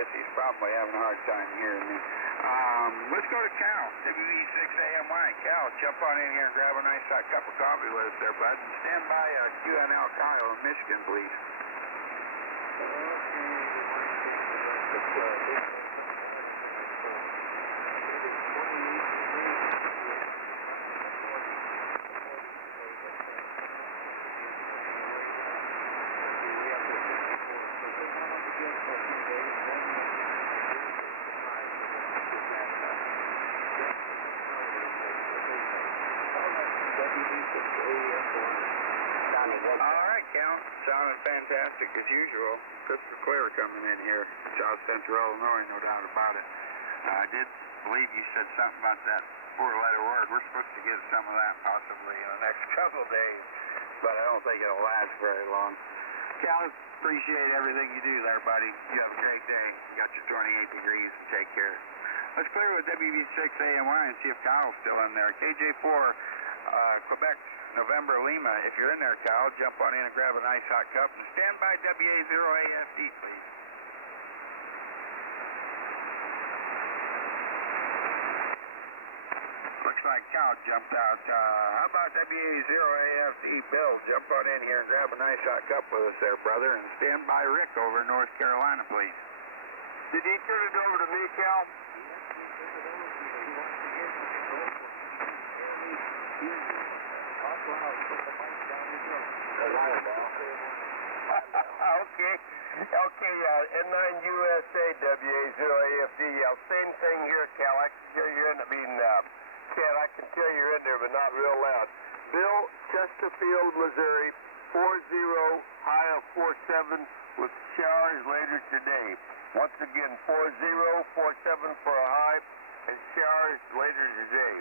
He's probably having a hard time hearing me. Let's go to Cal, WV6AMY. Cal, jump on in here and grab a nice hot cup of coffee with us there, bud. And stand by QNL Kyle in Michigan, please. Sounding fantastic as usual. Crystal clear coming in here. South Central Illinois, no doubt about it. I did believe you said something about that four-letter word. We're supposed to get some of that possibly in the next couple of days, but I don't think it'll last very long. Cal, appreciate everything you do there, buddy. You have a great day. You got your 28 degrees and take care. Let's clear with WV6AMY and see if Kyle's still in there. KJ4, Quebec, November Lima. If you're in there, Kyle, jump on in and grab a nice hot cup and stand by WA0AFD, please. Looks like Kyle jumped out. How about WA0AFD? Bill, jump on in here and grab a nice hot cup with us there, brother, and stand by Rick over in North Carolina, please. Did he turn it over to me, Cal? Okay, N9USA WA0AFD. Same thing here, Cal. I can tell you're in there. Cal, I can tell you're in there, but not real loud. Bill, Chesterfield, Missouri, 40, high of 47 with showers later today. Once again, 4047 for a high and showers later today.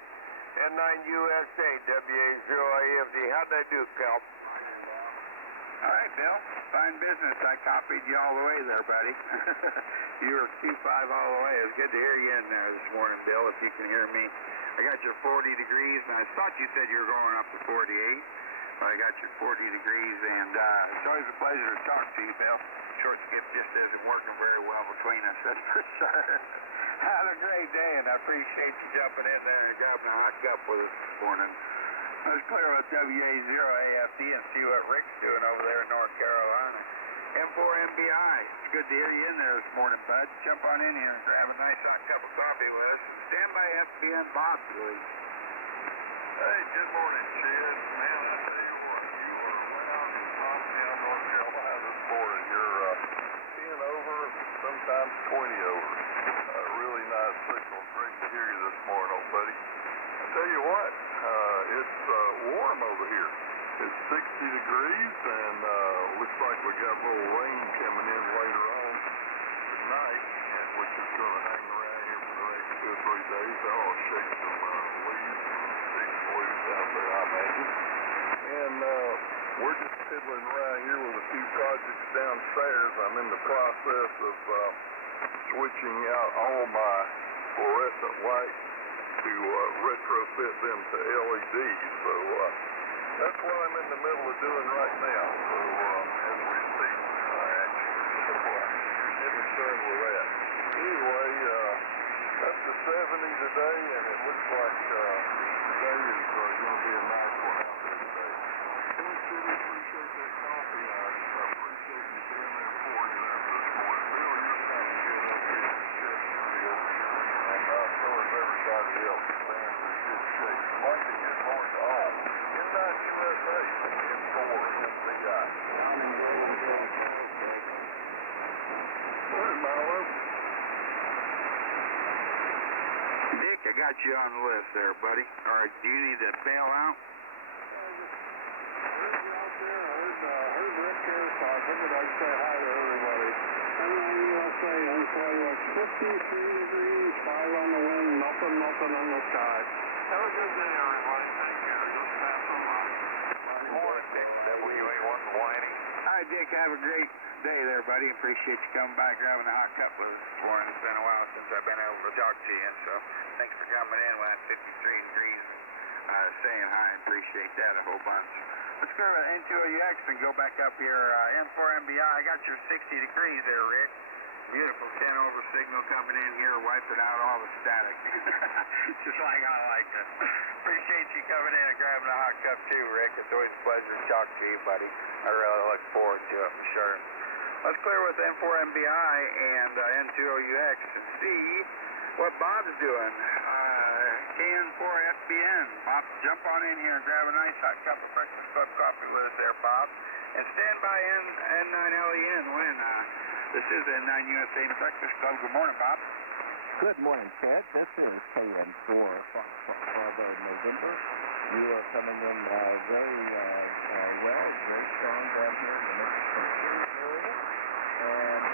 N9USA WA0AFD. How'd I do, Cal? All right, Bill. Fine business. I copied you all the way there, buddy. You were Q5 all the way. It was good to hear you in there this morning, Bill, if you can hear me. I got your 40 degrees, and I thought you said you were going up to 48. Well, I got your 40 degrees, and it's always a pleasure to talk to you, Bill. Short skip just isn't working very well between us, that's for sure. Have a great day, and I appreciate you jumping in there and grabbing a hot cup with us this morning. Let's clear with WA0AFD and see what Rick's doing over there in North Carolina. M4MBI, it's good to hear you in there this morning, bud. Jump on in here and grab a nice hot cup of coffee with us. Stand by FBN Bob, please. Hey, good morning, Chad. Man, I tell you what, you were way out in Montana, North Carolina this morning. You're 10 over, sometimes 20 over. Really nice signal. Great to hear you this morning, old buddy. I tell you what, it's warm over here. It's 60 degrees, and looks like we got a little rain coming in later on tonight, which is going to hang around here for the next 2 or 3 days. I'll shake some leaves and big leaves out there, I imagine. And we're just fiddling around here with a few projects downstairs. I'm in the process of switching out all my fluorescent lights to retrofit them to LEDs. So that's what I'm in the middle of doing right now. So as we speak, every turn we're at. Anyway, that's the 70 today, and it looks like today is going to be a nice one out there today. Thanks, really appreciate that coffee. I appreciate you being there for you after this morning. Bill, you're kind of good up here in Chesterfield, and so is everybody else. Fans are in good shape. I'd like to get more to all. N9USA, M4MBI. Morning, Marlo. Dick, I got you on the list there, buddy. All right, do you need to bail out? I heard Rick here, so I figured I'd say hi to everybody. N9USA, it's 53 degrees, 5 on the wind, nothing on the sky. Have a good day, everybody. Take care. Just pass on by. Good morning, Dick. WA1 Whining. All right, Dick, have a great day there, buddy. Appreciate you coming by and grabbing a hot cup with us this morning. It's been a while since I've been able to talk to you, so thanks for coming in when it's 53 degrees. Saying hi, appreciate that a whole bunch. Let's go to N2UX and go back up here. N4MBI, I got your 60 degrees there, Rick. Beautiful 10 over signal coming in here, wiping out all the static. Just like I like it. Appreciate you coming in and grabbing a hot cup too, Rick. It's always a pleasure to talk to you, buddy. I really look forward to it, for sure. Let's clear with N4MBI and N2OUX and see what Bob's doing. KN4FBN. Bob, jump on in here and grab a nice hot cup of Breakfast Club coffee with us there, Bob. And stand by N9LEN, Lynn. This is N9USA and Breakfast Club. Good morning, Bob. Good morning, Chad. This is KN4 Bravo November. You are coming in very well, very strong down here in the Memphis area. And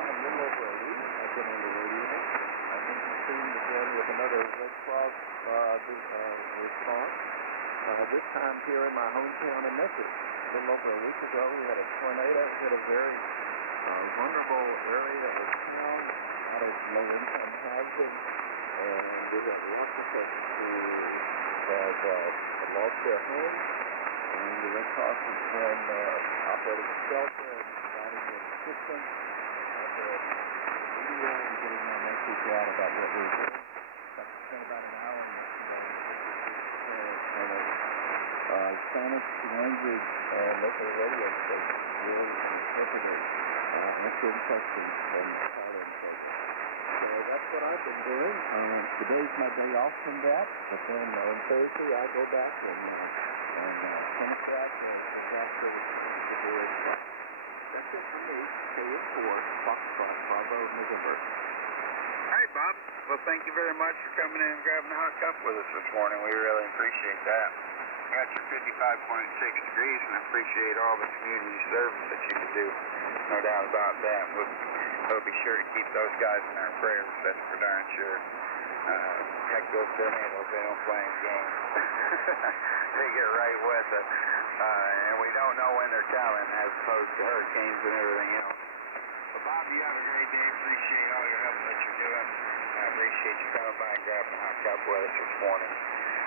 a little over a week, I've been on the radio. I've been continuing again with another Red Cross response. This time here in my hometown in Memphis. A little over a week ago, we had a tornado hit a very vulnerable area that was small, a lot of low-income housing, and we had lots of folks who have lost their homes, and the Red Cross has been operating a shelter and providing them assistance. I've been video and getting my message out about what we're doing. I spent about an hour Spanish language local radio station really interpreted answering questions from the call-in program. So that's what I've been doing. Today's my day off from that, but then on Thursday I go back and 10 o'clock after the board. That's it for me. KN4 Foxtrot Bravo November. All right, Bob. Well, thank you very much for coming in and grabbing a hot cup with us this morning. We really appreciate that. You got your 55.6 degrees, and I appreciate all the community service that you can do. No doubt about that. We'll be sure to keep those guys in our prayers. That's for darn sure. Heck, those tornadoes, they don't play in games. They get right with it. And we don't know when they're coming, as opposed to hurricanes and everything else. But Bob, you have a great day. Appreciate all your help that you're doing. I appreciate you coming by and grabbing a hot cup with us this morning.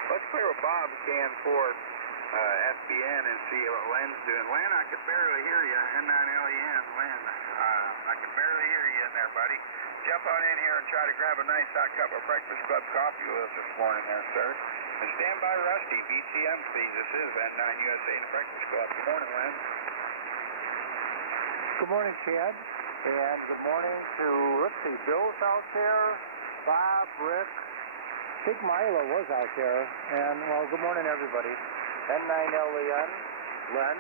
Let's clear with Bob, KN4 FBN, and see what Len's doing. Len, I could barely hear you. N9LEN, Len. I could barely hear you in there, buddy. Jump on in here and try to grab a nice hot cup of Breakfast Club coffee with us this morning there, sir. And stand by Rusty, BCM, please. This is N9USA and the Breakfast Club. Good morning, Len. Good morning, Chad. And good morning to, let's see, Bill's out there, Bob, Rick. I think Milo was out there. And, well, good morning, everybody. N9LEN, Len,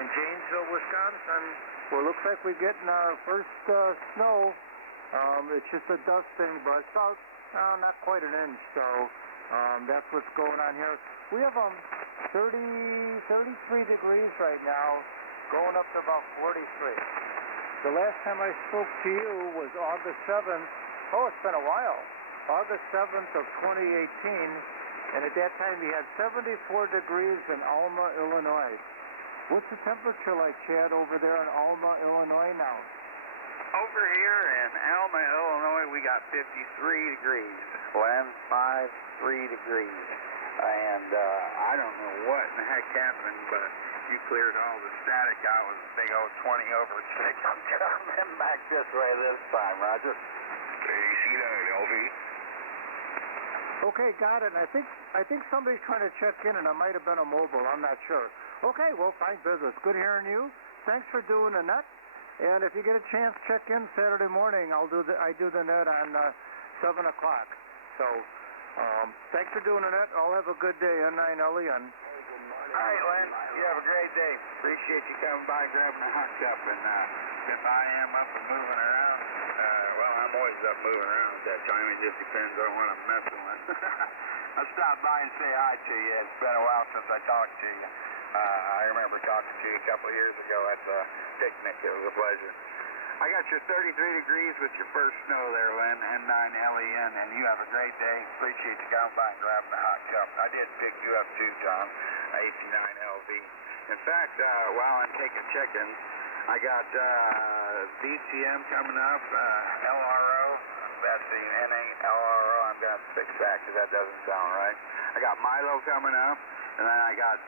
in Janesville, Wisconsin. Well, it looks like we're getting our first snow. It's just a dust thing, but it's about, not quite an inch. So that's what's going on here. We have 33 degrees right now, going up to about 43. The last time I spoke to you was August 7th. Oh, it's been a while. August 7th of 2018, and at that time we had 74 degrees in Alma, Illinois. What's the temperature like, Chad, over there in Alma, Illinois now? Over here in Alma, Illinois, we got 53 degrees. Len, 53 degrees. And I don't know what in the heck happened, but you cleared all the static out with a big old 20 over 6. I'm coming back this way this time, Roger. AC9LV. Okay, got it. I think somebody's trying to check in, and it might have been a mobile. I'm not sure. Okay, well, fine business. Good hearing you. Thanks for doing the net. And if you get a chance, check in Saturday morning. I do the net on 7 o'clock. So, thanks for doing the net. I'll have a good day. N9LEN. All right, Len. You have a great day. Appreciate you coming by, grabbing a hot cup, and if I am up and moving around, well, I'm always up moving around at that time. It just depends on what I'm messing with. I'll stop by and say hi to you. It's been a while since I talked to you. I remember talking to you a couple of years ago at the picnic. It was a pleasure. I got your 33 degrees with your first snow there, Len, N9LEN, and you have a great day. Appreciate you coming by and grabbing a hot cup. I did pick you up too, John, AC9LV. In fact, while I'm taking check-ins, I got BCM coming up, LRO. That's the NA LRO. I'm going to fix that because that doesn't sound right. I got Milo coming up. And then I got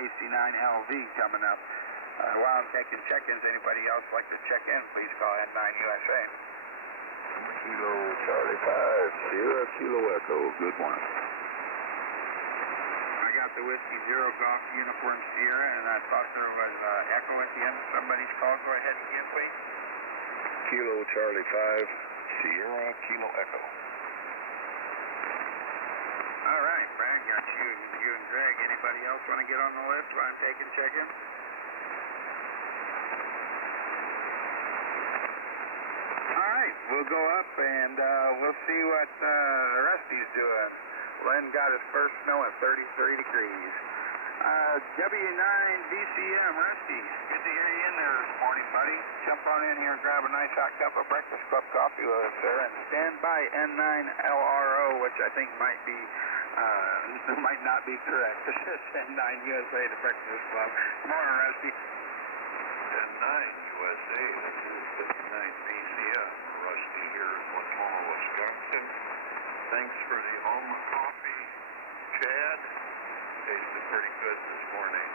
AC9LV coming up. While I'm taking check-ins, anybody else like to check in, please call N9USA. Kilo Charlie 5, Sierra Kilo Echo. Good morning. I got the Whiskey Zero Golf Uniform Sierra, and I thought there was Echo at the end of somebody's call. Go ahead again, please. Kilo Charlie 5, Sierra Kilo Echo. All right, Brad, got you and Greg. Anybody else want to get on the list while I'm taking check-in? All right, we'll go up and we'll see what Rusty's doing. Len got his first snow at 33 degrees. W9 BCM, Rusty, good to hear you in there this morning, buddy. Jump on in here and grab a nice hot cup of Breakfast Club coffee with us there, and stand by N9LRO, which I think might be, might not be correct. This is N9USA, the Breakfast Club. Good morning, Rusty. N9USA, this is W9 BCM. Rusty here in Westmore, Wisconsin. Thanks for the home coffee, Chad. Tasted pretty good this morning.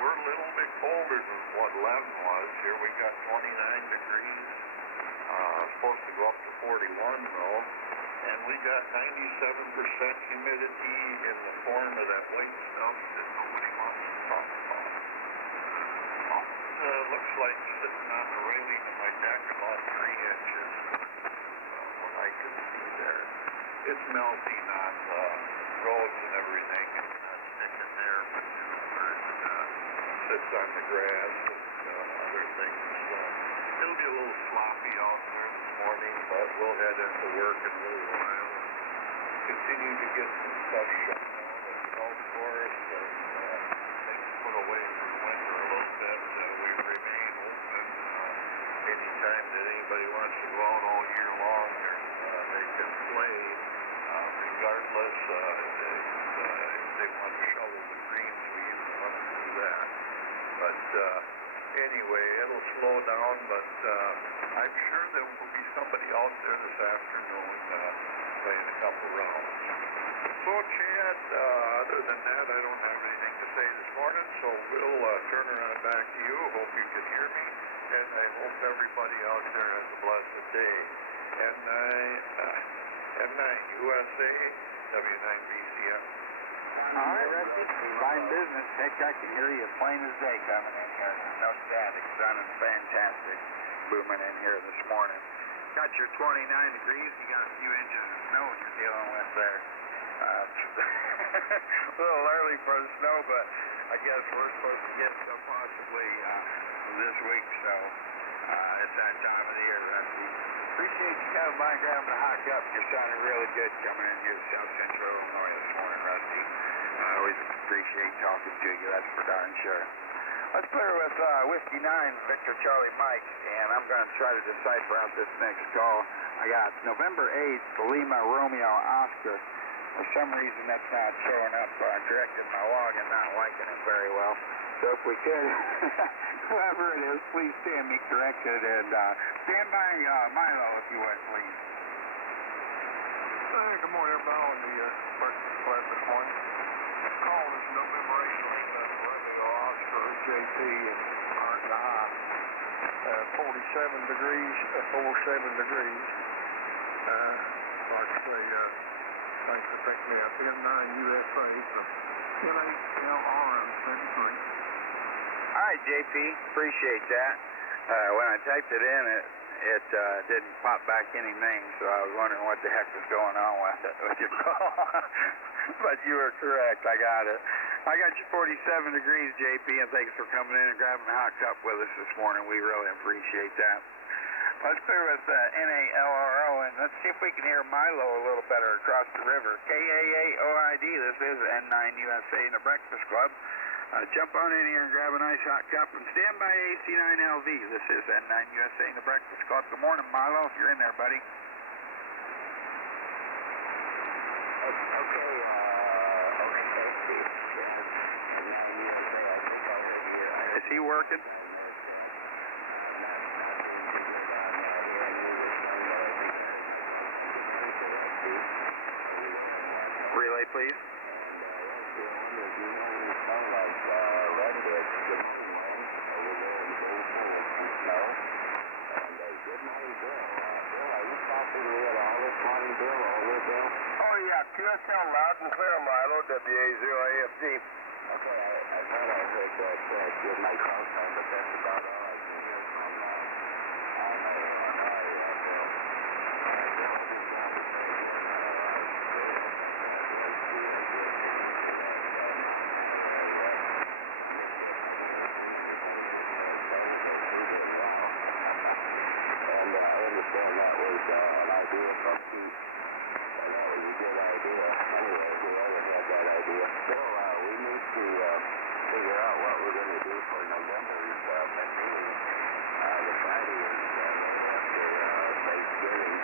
We're a little bit colder than what 11 was. Here we got 29 degrees. Supposed to go up to 41 though. And we got 97% humidity in the form of that white stuff that nobody wants to talk about. Looks like sitting on the railing of my deck about 3 inches. What I can see there. It's melting on the roads and everything. It's not sticking there, but where it sits on the grass and other things. It'll be a little sloppy out there this morning, but we'll head into work in a little while. Continue to get some stuff shut down at the golf course and things put away for the winter a little bit. We remain open anytime that anybody wants to go out all year long. They can play regardless. If they want to shovel the greens, we even let them do that. But anyway, it'll slow down, but I'm sure there will be somebody out there this afternoon playing a couple rounds. So, Chad, other than that, I don't have anything to say this morning, so we'll turn around back to you. Hope you can hear me, and I hope everybody out there has a blessed day. N9 USA, W9 BCM. All right, Rusty. Fine business. Heck, I can hear you plain as day coming in here. No static. Sun is fantastic. Booming in here this morning. Got your 29 degrees. You got a few inches of snow you're dealing with there. A little early for the snow, but I guess we're supposed to get some possibly this week, so it's that time of the year, Rusty. Appreciate you coming by and grabbing a hot cup. You're sounding really good coming in here to South Central Illinois this morning, Rusty. I always appreciate talking to you, that's for darn sure. Let's clear with Whiskey 9, Victor Charlie Mike, and I'm going to try to decipher out this next call. I got November 8th, Lima Romeo Oscar. For some reason that's not showing up direct in my log and not liking it very well. So if we could, whoever it is, please stand me corrected and stand by Milo if you would, please. Good morning, everybody on the Breakfast Club this morning. Call is November 8th, Lima Romeo Oscar JP and the high 47 degrees, 47 degrees. Like I say, thanks for picking me up. N9USA from N8LRM 73. All right, JP, appreciate that. When I typed it in, it didn't pop back any names, so I was wondering what the heck was going on with your call. But you were correct, I got it. I got you 47 degrees, JP, and thanks for coming in and grabbing a hot cup with us this morning. We really appreciate that. Let's clear with NALRO, and let's see if we can hear Milo a little better across the river. KAAOID, this is N9USA in the Breakfast Club. Jump on in here and grab a nice hot cup and stand by AC9LV. This is N9USA in the Breakfast Club. Good morning, Milo, if you're in there, buddy. Is he working? Relay, please. you know anything like redfish, good morning, Wayne, over there in April with some snow. And good morning, Bill. Bill, are you talking to me at all this morning, Bill? Over, Bill? Oh, yeah, QSL loud and clear, Milo, WA0AFD. Okay, I thought I heard that give my call sign, but that's about all I can hear from all right, Bill. And I understand that was an idea from Pete, and that was a good idea. Anyway, whoever had that idea. Bill, we need to figure out what we're going to do for November's meeting. The Friday is after Thanksgiving.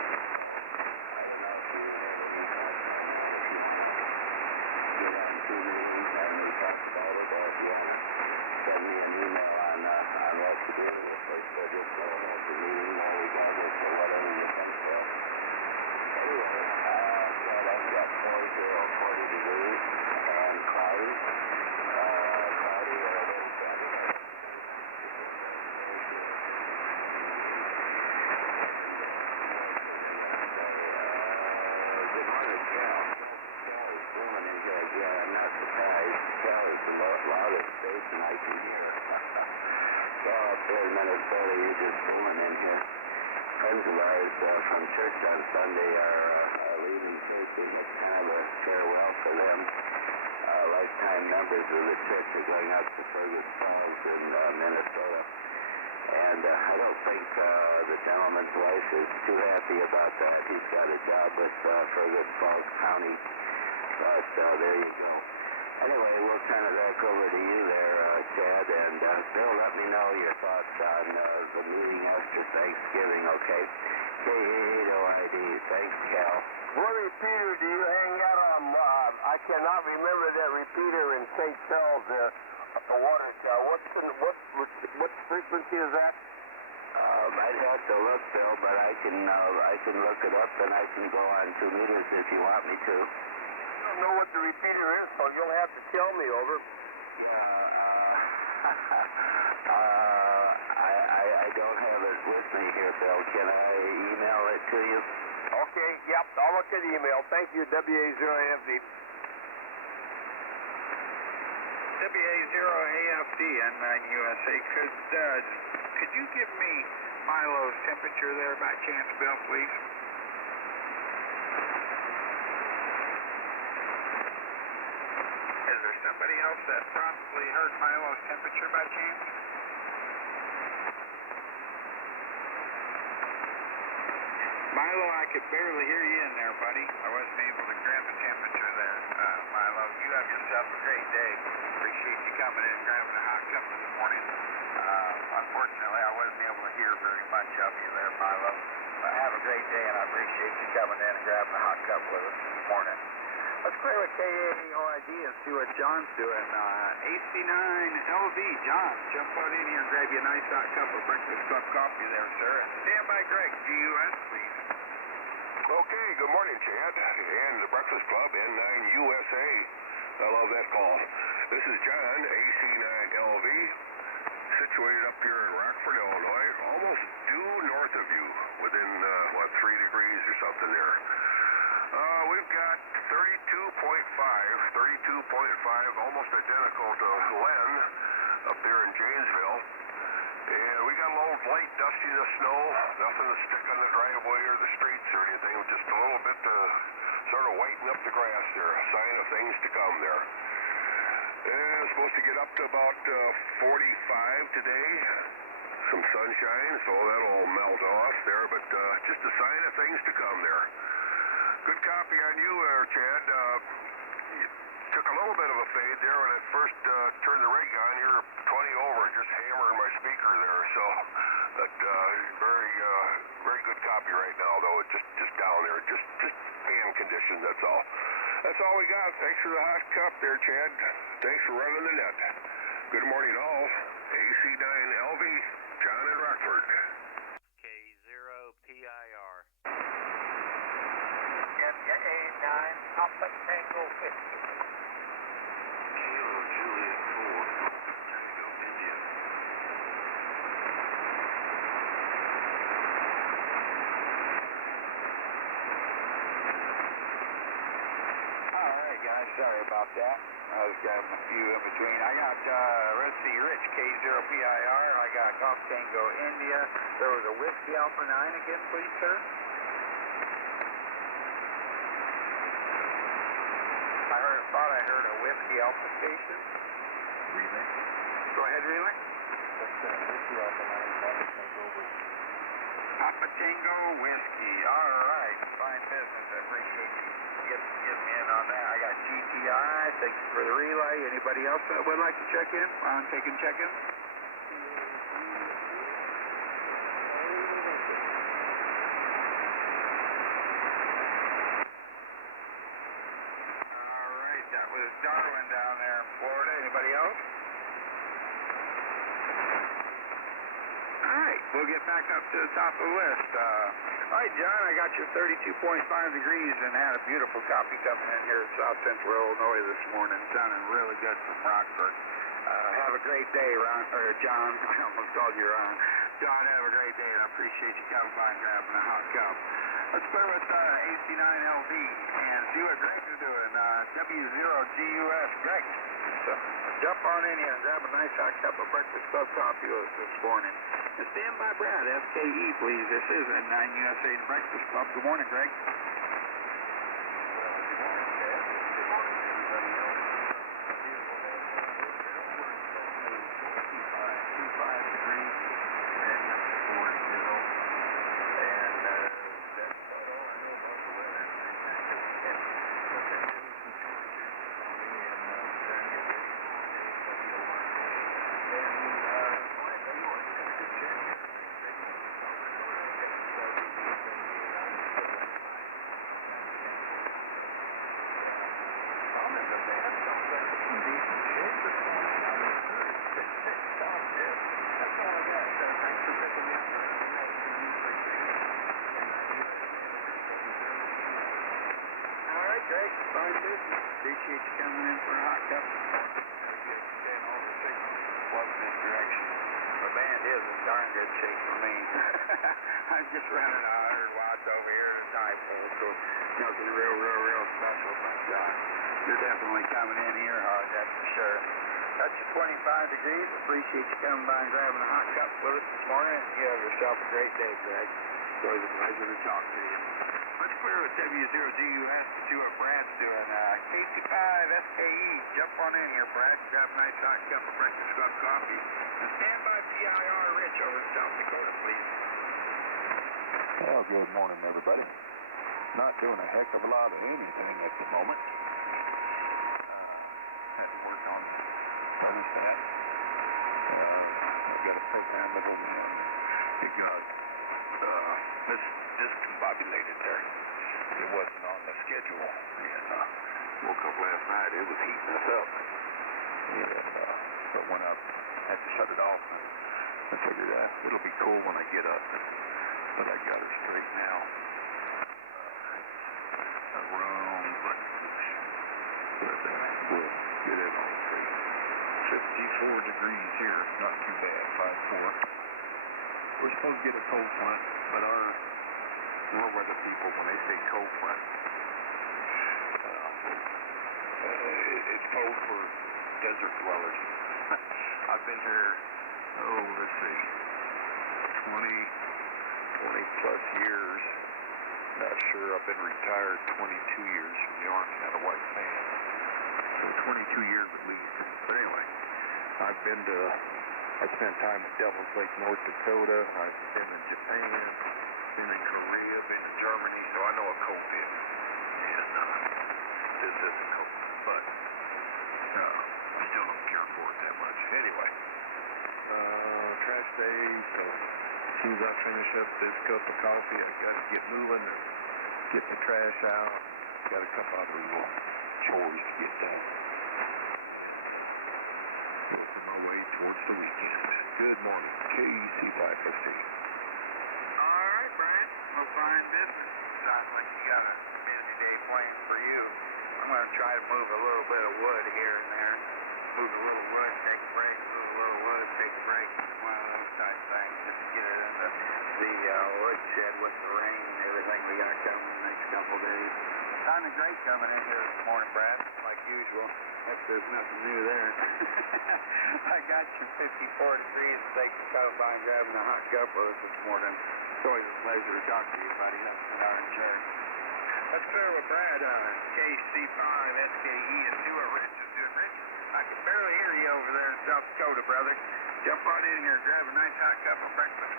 I don't know if you had any thoughts on that. If you get on 2 meetings and we talk about it, or if you want to send me an email on what to do, if they just go at the meeting where we go with whatever you think for. Anyway, I've got 40 degrees and cloudy. Cloudy very Saturday. Good morning, Cal. Cal is booming in here again. I'm not surprised. Cal is the loudest station I can hear. Cal up there in Minnesota, you're just booming in here. Friends of ours from church on Sunday are leaving Tuesday. It's kind of a farewell for them. Lifetime members of the church are going out to Fergus Falls in Minnesota. And I don't think the gentleman's wife is too happy about that. He's got a job with Fergus Falls County. But there you go. Anyway, we'll turn it back over to you there, Chad. And Bill, let me know your thoughts on the meeting after Thanksgiving, okay? K-A-8-O-I-D. Thanks, Cal. What repeater do you hang out on? I cannot remember that repeater in St. Charles there at the water tower. What frequency is that? I'd have to look, Bill, but I can look it up and I can go on 2 meters if you want me to. I don't know what the repeater is, so you'll have to tell me, over. I don't have it with me here, Bill. Can I email it to you? Okay, yep, I'll look at the email. Thank you, WA0AFD. WA0AFD, N9USA. Could you give me Milo's temperature there by chance, Bill, please? Is there somebody else that probably heard Milo's temperature by chance? Milo, I could barely hear you in there, buddy. I wasn't able to grab the temperature there. Milo, you have yourself a great day. Appreciate you coming in and grabbing a hot cup this morning. Unfortunately, I wasn't able to hear very much of you there, Milo. But have a great day, and I appreciate you coming in and grabbing a hot cup with us this morning. Let's clear with KAOID and see what John's doing. AC9LV, John, jump on in here and grab you a nice hot cup of Breakfast Club coffee there, sir. And stand by Greg, GUS, please. Okay, good morning, Chad, and the Breakfast Club, N9USA. I love that call. This is John, AC9LV, situated up here in Rockford, Illinois, almost due north of you, within, 3 degrees or something there. We've got 32.5, almost identical to Len up there in Janesville. And we got a little light dustiness snow, nothing to stick on the driveway or the streets or anything, just a little bit to sort of whiten up the grass there, a sign of things to come there. And it's supposed to get up to about 45 today, some sunshine, so that'll melt off there, but just a sign of things to come there. Good copy on you there, Chad. Took a little bit of a fade there when I first turned the rig on. You're 20 over, just hammering my speaker there. So, but very good copy right now, though. It's just down there, just fan conditions. That's all. That's all we got. Thanks for the hot cup there, Chad. Thanks for running the net. Good morning, all. AC9LV, John in Rockford. K0PIR. A9, Papa Tango 50. sorry about that. I was grabbing a few in between. I got, let's see, Rich, K0PIR. I got Golf Tango India. There was a Whiskey Alpha 9 again, please, sir. Thought I heard a Whiskey Alpha station. Relay? Go ahead, relay. That's Whiskey Alpha 9, Papa Tango Whiskey. Papa Tango Whiskey. All right. Fine business. I appreciate you getting me in on that. I got GTI. Thank you for the relay. Anybody else that would like to check in? I'm taking check-ins. That was Darwin down there in Florida. Anybody else? All right, we'll get back up to the top of the list. All right, John, I got your 32.5 degrees and had a beautiful copy coming in here in South Central Illinois this morning. Sounding really good from Rockford. Have a great day, John. I almost called you Ron. John, have a great day, and I appreciate you coming by and grabbing a hot cup. Let's start with AC9LV and see what Greg is doing. W0GUS, Greg. So jump on in here and grab a nice hot cup of breakfast club coffee with us this morning. And stand by Brad, FKE, please. This is N9USA Breakfast Club. Good morning, Greg. Greg, fine business. Appreciate you coming in for a hot cup. All the signals plug this direction. The band is in darn good shape for me. I'm just running 100 watts over here in a dipole, so nothing real special. But you're definitely coming in here hard, that's for sure. That's your 25 degrees. Appreciate you coming by and grabbing a hot cup with us this morning. You have yourself a great day, Greg. It's always a pleasure to talk to you. Let's clear with W0GUS to see what Brad's doing. KC5 SKE, jump on in here, Brad. Grab a nice hot cup of Breakfast Club coffee. And stand by PIR Rich over in South Dakota, please. Well, good morning, everybody. Not doing a heck of a lot of anything at the moment. Had to work on thermostat. I've got a program with them, and it got discombobulated there. It wasn't on the schedule, and woke up last night, it was heating us up. And so when I had to shut it off, I figured it'll be cool when I get up. But I got her straight now. A wrong button push. But we'll get it all straight. 54 degrees here, not too bad, 5'4". We're supposed to get a cold front, but our warm weather people, when they say cold front, it's cold for desert dwellers. I've been here, let's see, 20 plus years. Not sure. I've been retired 22 years from the Orange and White Band. So 22 years at least. But anyway, I spent time at Devil's Lake, North Dakota. I've been in Japan, been in Korea, been in Germany, so I know what cold is. And this isn't cold, but I still don't care for it that much. Anyway, trash day, so as soon as I finish up this cup of coffee, I got to get moving and get the trash out. Got a couple other little chores to get done. Working my way towards the weekend. Good morning, KEC 515. All right, Brian. Well, fine business. Sounds like you got a busy day planned for you. I'm going to try to move a little bit of wood here and there. Move a little wood, take a break. Move a little wood, take a break. One of those type things just to get it into the wood shed with the rain and everything we got coming the next couple days. Sounded great coming in here this morning, Brad. Like usual. There's nothing new there. I got you 54 degrees. Thanks for coming by and grabbing a hot cup with us this morning. It's always a pleasure to talk to you, buddy. That's what I enjoy. Let's clear with Brad, KC5, SKE, and see what Rich is doing. Rich, I can barely hear you over there in South Dakota, brother. Jump on in here, grab a nice hot cup of breakfast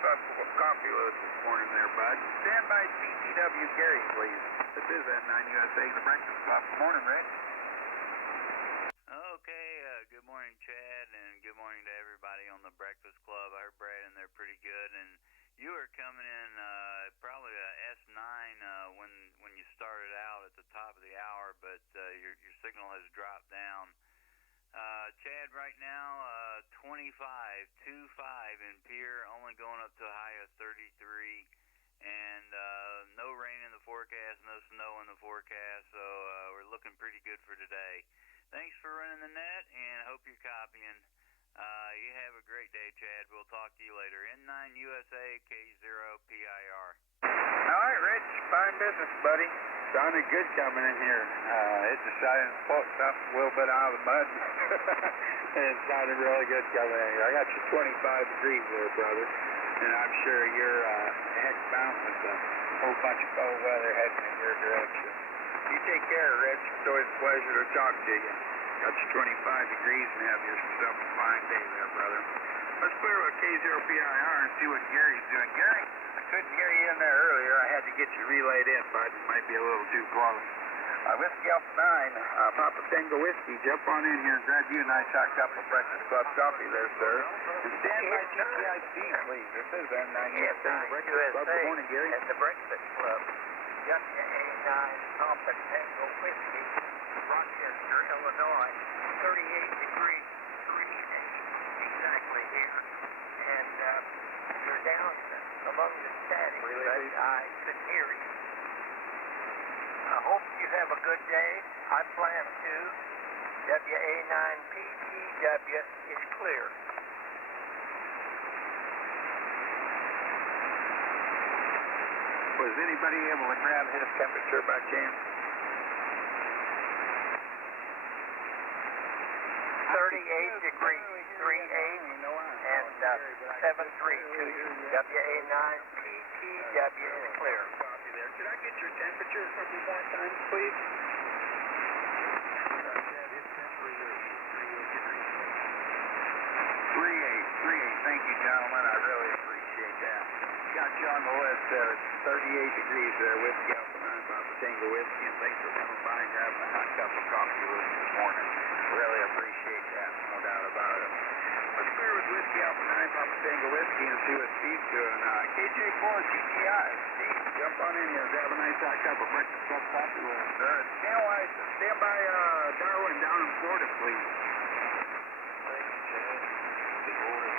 coffee with us this morning there, bud. Stand by CTW Gary, please. This is N9 USA, the Breakfast Club. Good morning, Rich. Okay, good morning, Chad, and good morning to everybody on the Breakfast Club. I heard Brad in there pretty good, and you were coming in probably a S9 when you started out at the top of the hour, but your signal has dropped down. Chad, right now, 25 in Pierre, only going up to a high of 33, and no rain in the forecast, no snow in the forecast, so we're looking pretty good for today. Thanks for running the net, and hope you're copying. You have a great day, Chad. We'll talk to you later. N9 USA K0PIR. All right, Rich. Fine business, buddy. Sounded good coming in here. It decided to pull stuff a little bit out of the mud. It sounded really good coming in here. I got you 25 degrees there, brother. And I'm sure you're heck bound with a whole bunch of cold weather heading in your direction. You take care, Rich. It's always a pleasure to talk to you. Got you 25 degrees and have yourself a fine day there, brother. Let's clear with K0PIR and see what Gary's doing. Gary, I couldn't hear you in there earlier. I had to get you relayed in, bud. It might be a little too close. Whiskey Alpha 9, Papa Tango Whiskey. Jump on in here and grab you a nice hot cup of Breakfast Club coffee there, sir. And stand by GTIC, please. This is N9 USA, the Breakfast Club. Good morning, Gary. At the Breakfast Club. WA9 Papa Tango Whiskey, Rochester, Illinois. 38 degrees, 3 exactly here. And you're down among the static, but I could hear you. I hope you have a good day. I plan to. WA9PTW is clear. Was anybody able to grab his temperature by chance? 38 degrees, 38 and 73 to you. WA9PTW is clear. Could I get your temperature a couple more times, please? 38. Thank you, gentlemen. I really appreciate that. Got you on the list there. It's 38 degrees there. Whiskey Alpha 9 Papa Tango Whiskey, and thanks for coming by and grabbing a hot cup of coffee with us this morning. Really appreciate that. No doubt about it. Let's clear with Whiskey Alpha 9 Papa Tango Whiskey and see what Steve's doing. KJ4 GTI. Steve, jump on in here and grab a nice hot cup of Breakfast Club coffee with us, sir. Stand by Darwin down in Florida, please. Thank you, Chad. Good morning.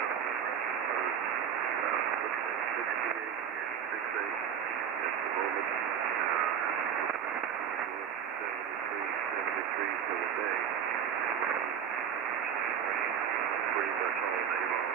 Looking at 68 here, 68 at the moment. 73 for the day. Pretty much all day long.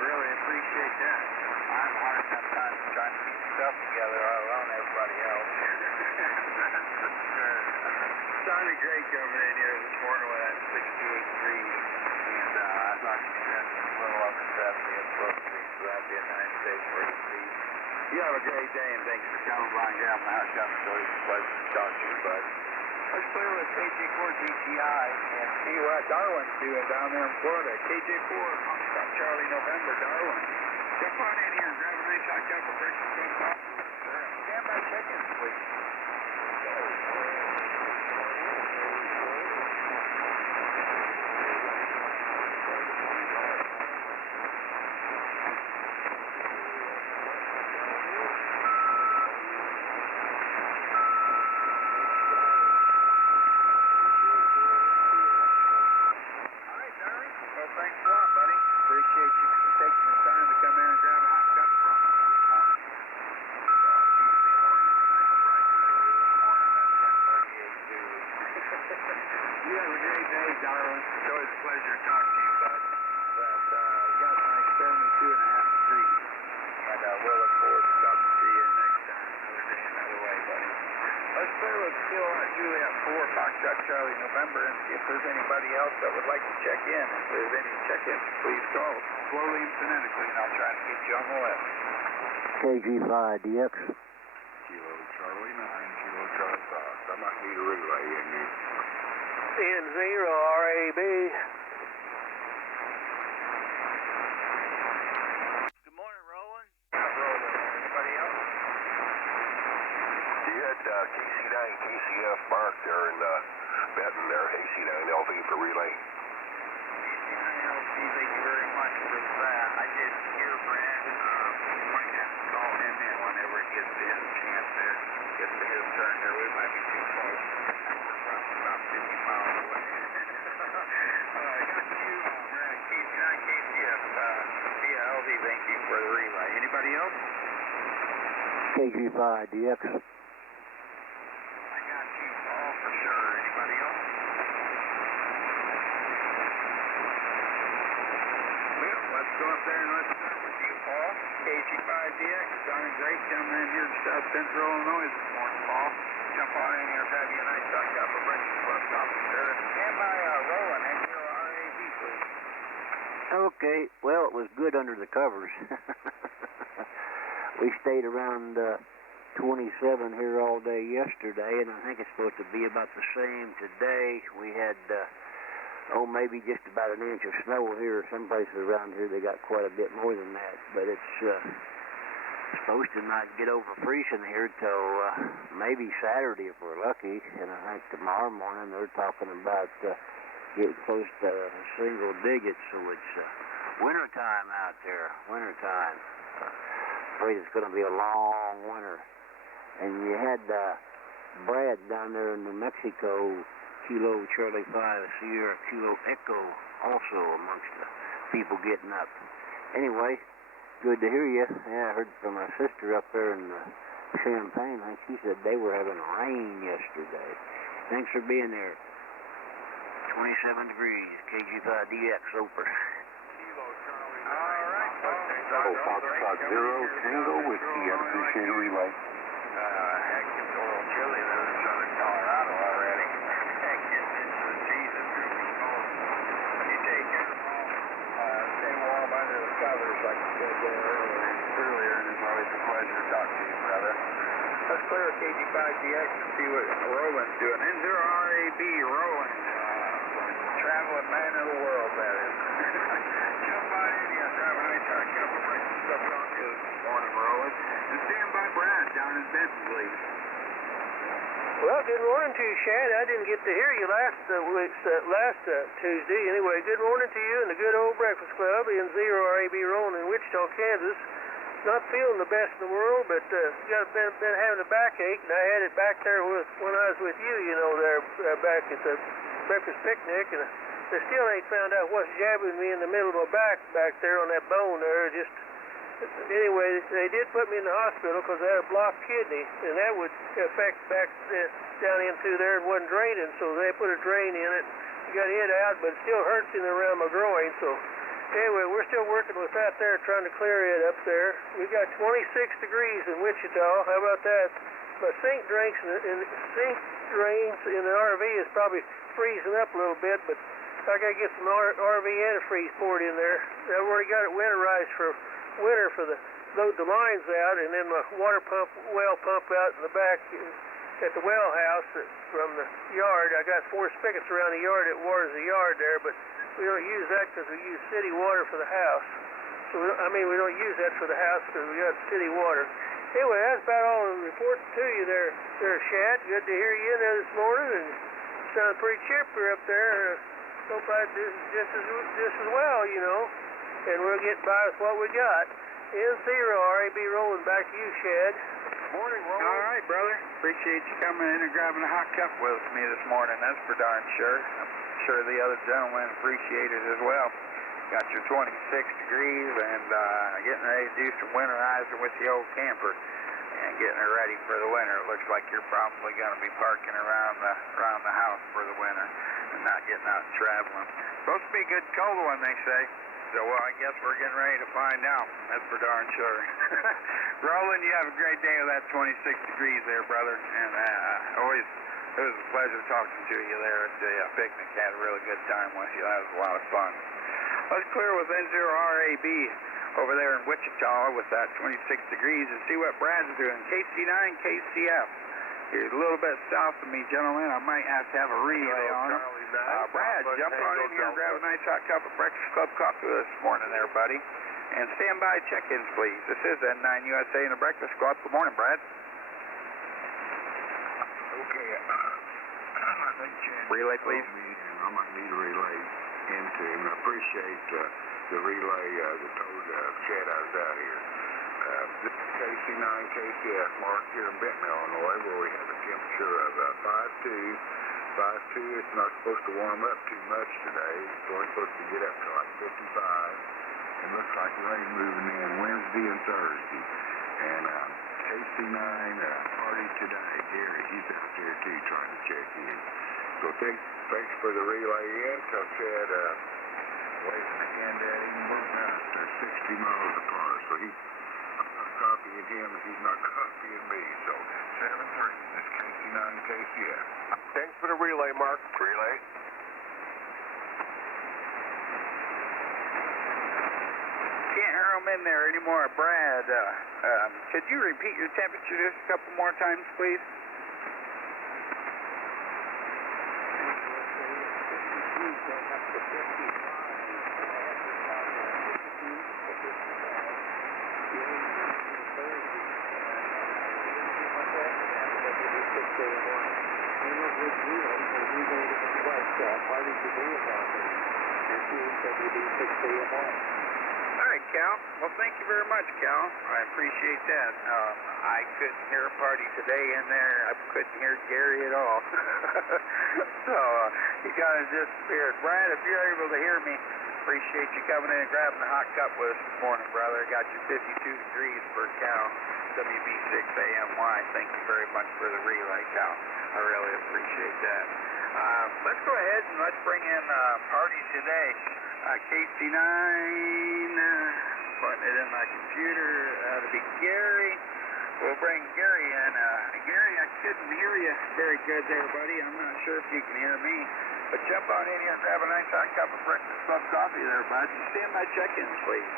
Really appreciate that. I have a hard enough time trying to keep stuff together, let alone everybody else. Sounded great coming in here this morning with that 68 degrees. And I thought you said a little over 70 and close to me, so that'd be a nice day for you, Steve. You have a great day, and thanks for coming by and grabbing my hot cup. It's always a pleasure to talk to you, bud. Let's clear with KJ4 GTI and see what Darwin's doing down there in Florida. KJ4, Foxtrot Charlie November, Darwin. Jump on in here and grab a nice hot cup of Breakfast Club coffee. Stand by chickens, please. darling. It's always a pleasure to talk to you, bud. But we got a nice 72.5 degrees. And we'll look forward to talking to you next time. Another day, another way, buddy. Let's clear with Juliet 4, Foxtrot Charlie, November, and see if there's anybody else that would like to check in. If there's any check-ins, please call slowly and phonetically, and I'll try to get you on the list. KG5DX. Kilo Charlie 9, Kilo Charlie 5. I might need a relay in here. N0 RAB. Good morning, Roland. Anybody else? You had KC9 KCF Mark there in Benton there, KC9 LV for relay. KC9LV, thank you very much for that. I did hear Brad. You might have to call him in whenever it gets to his chance there. Gets to his turn here. We might be too close. We're probably about 50 miles away. I got you, Brad. KC9 KCF via LV, thank you for the relay. Anybody else? KG5DX. For sure. Anybody else? Well, let's go up there and let's start with you, Paul. KG5DX, sounding great coming in here to South Central Illinois this morning, Paul. Jump on in here, grab you a nice hot cup of breakfast club coffee, sir. Stand by Roland, N0RAB, please. Okay, well, it was good under the covers. We stayed around 27 here all day yesterday, and I think it's supposed to be about the same today. We had, maybe just about an inch of snow here. Some places around here, they got quite a bit more than that, but it's supposed to not get over freezing here till maybe Saturday if we're lucky, and I think tomorrow morning they're talking about getting close to single digits, so it's wintertime out there, wintertime. Afraid it's going to be a long winter. And you had Brad down there in New Mexico, Kilo Charlie 5, Sierra Kilo Echo, also amongst the people getting up. Anyway, good to hear you. Yeah, I heard from my sister up there in Champaign. I think she said they were having rain yesterday. Thanks for being there. 27 degrees, KG5DX, over. All right, Double Foxtrot 0, Tango Whiskey, I appreciate a relay. Heck, it's oil chili there in southern Colorado already. Heck, getting into the season, truth be told. You take care, Paul. Stay warm under the covers, like you said there earlier, and it's always a pleasure to talk to you, brother. Let's clear KG5DX and see what Roland's doing. N0RAB, Roland. Traveling man of the world, that is. Jump on in here, grab a nice hot cup of breakfast up on you this morning, Roland. And stand by Brad down in Benton, please. Well, good morning to you, Shad. I didn't get to hear you last Tuesday. Anyway, good morning to you and the good old breakfast club in N0RAB Roland in Wichita, Kansas. Not feeling the best in the world, but been having a backache, and I had it back there when I was with you, there back at the breakfast picnic, and they still ain't found out what's jabbing me in the middle of my back there on that bone there. Anyway, they did put me in the hospital because I had a blocked kidney, and that would affect back down into there and wasn't draining, so they put a drain in it, got it out, but it still hurts in around my groin, so anyway, we're still working with that there, trying to clear it up there. We got 26 degrees in Wichita. How about that? My sink drains in the RV is probably freezing up a little bit, but I got to get some RV antifreeze poured in there. I've already got it winterized for winter for load the lines out, and then my well pump out in the back at the well house from the yard. I got 4 spigots around the yard that waters the yard there, but we don't use that because we use city water for the house. So, we don't use that for the house because we got city water. Anyway, that's about all the reporting to you there, Shad. Good to hear you in there this morning, and you sound pretty chipper up there. Hope I do just as well, and we'll get by with what we got. N0RAB rolling back to you, Shad. Morning, Roland. All right, brother. Appreciate you coming in and grabbing a hot cup with me this morning. That's for darn sure. I'm sure the other gentlemen appreciate it as well. Got your 26 degrees and getting ready to do some winterizing with the old camper. and getting her ready for the winter. It looks like you're probably going to be parking around the house for the winter and not getting out and traveling. Supposed to be a good cold one, they say. So, well, I guess we're getting ready to find out. That's for darn sure. Roland, you have a great day with that 26 degrees there, brother. And it was a pleasure talking to you there at the picnic. Had a really good time with you. That was a lot of fun. Let's clear with N0RAB over there in Wichita with that 26 degrees and see what Brad's doing. KC9, KCF. You're a little bit south of me, gentlemen. I might have to have a relay on it. Brad, jump on in here and grab a nice hot cup of Breakfast Club coffee this morning there, buddy. And stand by check-ins, please. This is N9 USA and the Breakfast Club. Good morning, Brad. Okay, I think Chad relay, please. I might need a relay into him. I appreciate the relay that told Chad I was out here. This is KC9 KCF mark here in Benton, Illinois, where we have a temperature of 52. It's not supposed to warm up too much today. It's only supposed to get up to like 55. It looks like rain moving in Wednesday and Thursday. And KC9 party today. Gary, he's out there too trying to check in. So thanks for the relay in. Tell Chad waving the hand at him. We're about 60 miles apart. So I'm not copying him if he's not copying me. So 7-3. This KC9 KCF. Thanks for the relay, Mark. Relay. Can't hear him in there anymore. Brad, could you repeat your temperature just a couple more times, please? All right, Cal. Well, thank you very much, Cal. I appreciate that. I couldn't hear a party today in there. I couldn't hear Gary at all. So he kind of disappeared. Brad, if you're able to hear me, appreciate you coming in and grabbing a hot cup with us this morning, brother. Got you 52 degrees for Cal, WB6AMY. Thank you very much for the relay, Cal. I really appreciate that. Let's go ahead and let's bring in party today. KC9, putting it in my computer. That'll be Gary. We'll bring Gary in. Gary, I couldn't hear you very good there, buddy. I'm not sure if you can hear me. But jump on in here and grab a nice hot cup of Breakfast Club coffee there, bud. Stand by check-ins, please.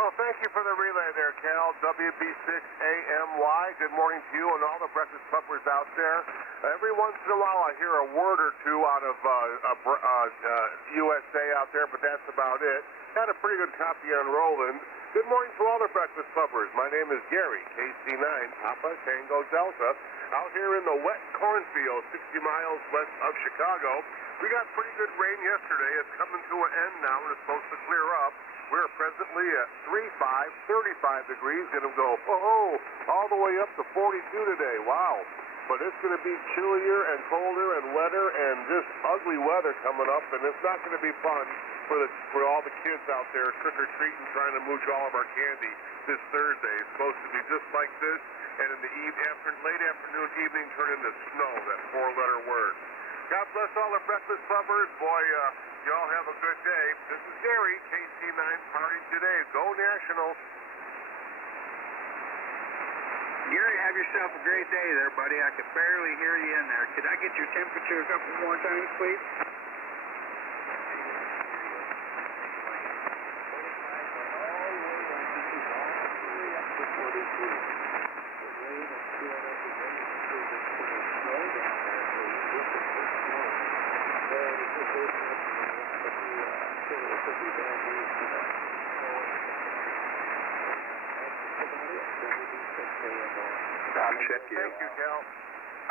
Well, thank you for the relay there, Cal. WB6AMY. Good morning to you and all the Breakfast Puppers out there. Every once in a while I hear a word or two out of USA out there, but that's about it. Had a pretty good copy on Roland. Good morning to all the Breakfast Puppers. My name is Gary, KC9, Papa Tango Delta, out here in the wet cornfield, 60 miles west of Chicago. We got pretty good rain yesterday. It's coming to an end now, and it's supposed to clear up. We're presently at 35 degrees. Going to go, all the way up to 42 today. Wow. But it's going to be chillier and colder and wetter and just ugly weather coming up, and it's not going to be fun for all the kids out there trick-or-treating, trying to mooch all of our candy this Thursday. It's supposed to be just like this, and in the late afternoon, evening, turn into snow, that 4-letter word. God bless all the Breakfast Puppers. Boy, y'all have a good day. This is Gary, KC9 Party today. Go Nationals. Gary, have yourself a great day there, buddy. I could barely hear you in there. Could I get your temperature a couple more times, please? Thank you, Cal.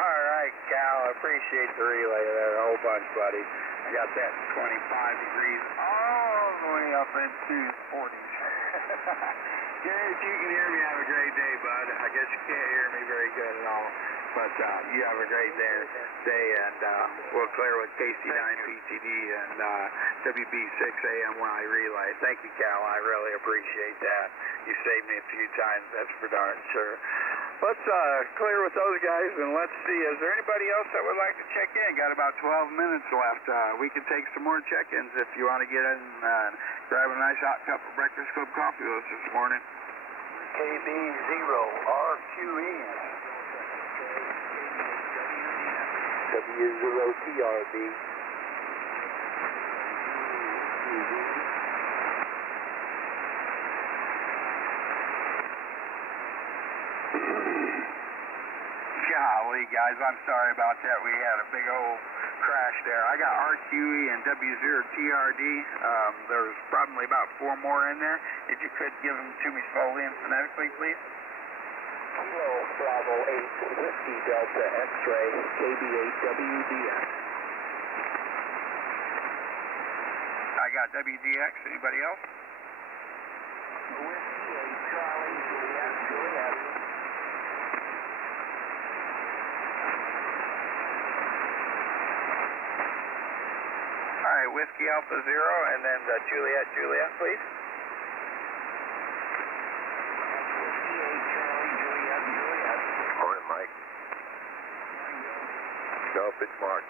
All right, Cal. I appreciate the relay there a whole bunch, buddy. I got that 25 degrees all the way up into 40s. Gary, if you can hear me, have a great day, bud. I guess you can't hear me very good at all. But you have a great day, and we'll clear with KC9 PTD and WB6 AMY relay. Thank you, Cal. I really appreciate that. You saved me a few times, that's for darn sure. Let's clear with those guys, and let's see, is there anybody else that would like to check in? Got about 12 minutes left. We can take some more check-ins if you want to get in and grab a nice hot cup of Breakfast Club coffee with us this morning. KB0RQE. W0TRB. Golly, guys, I'm sorry about that. We had a big old crash there. I got RQE and W0TRD. There's probably about 4 more in there. If you could give them to me slowly and phonetically, please. Bravo 8, Whiskey Delta X-ray, KB8WDX. I got WDX. Anybody else? Whiskey 8, Charlie, Juliet, Juliet. All right, Whiskey Alpha 0, and then Juliet, Juliet, please. Golf, it's Mark.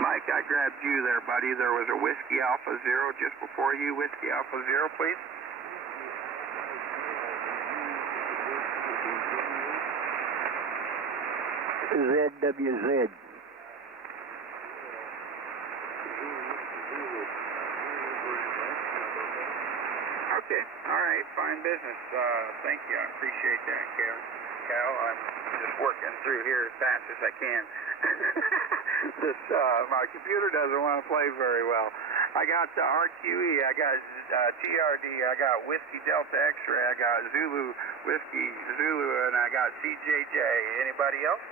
Mike, I grabbed you there, buddy. There was a Whiskey Alpha 0 just before you. Whiskey Alpha 0, please. ZWZ. Okay, all right, fine business. Thank you, I appreciate that, Cal. I'm just working through here as fast as I can. My computer doesn't want to play very well. I got RQE, I got TRD, I got Whiskey Delta X-ray, I got Zulu, Whiskey Zulu, and I got CJJ. Anybody else?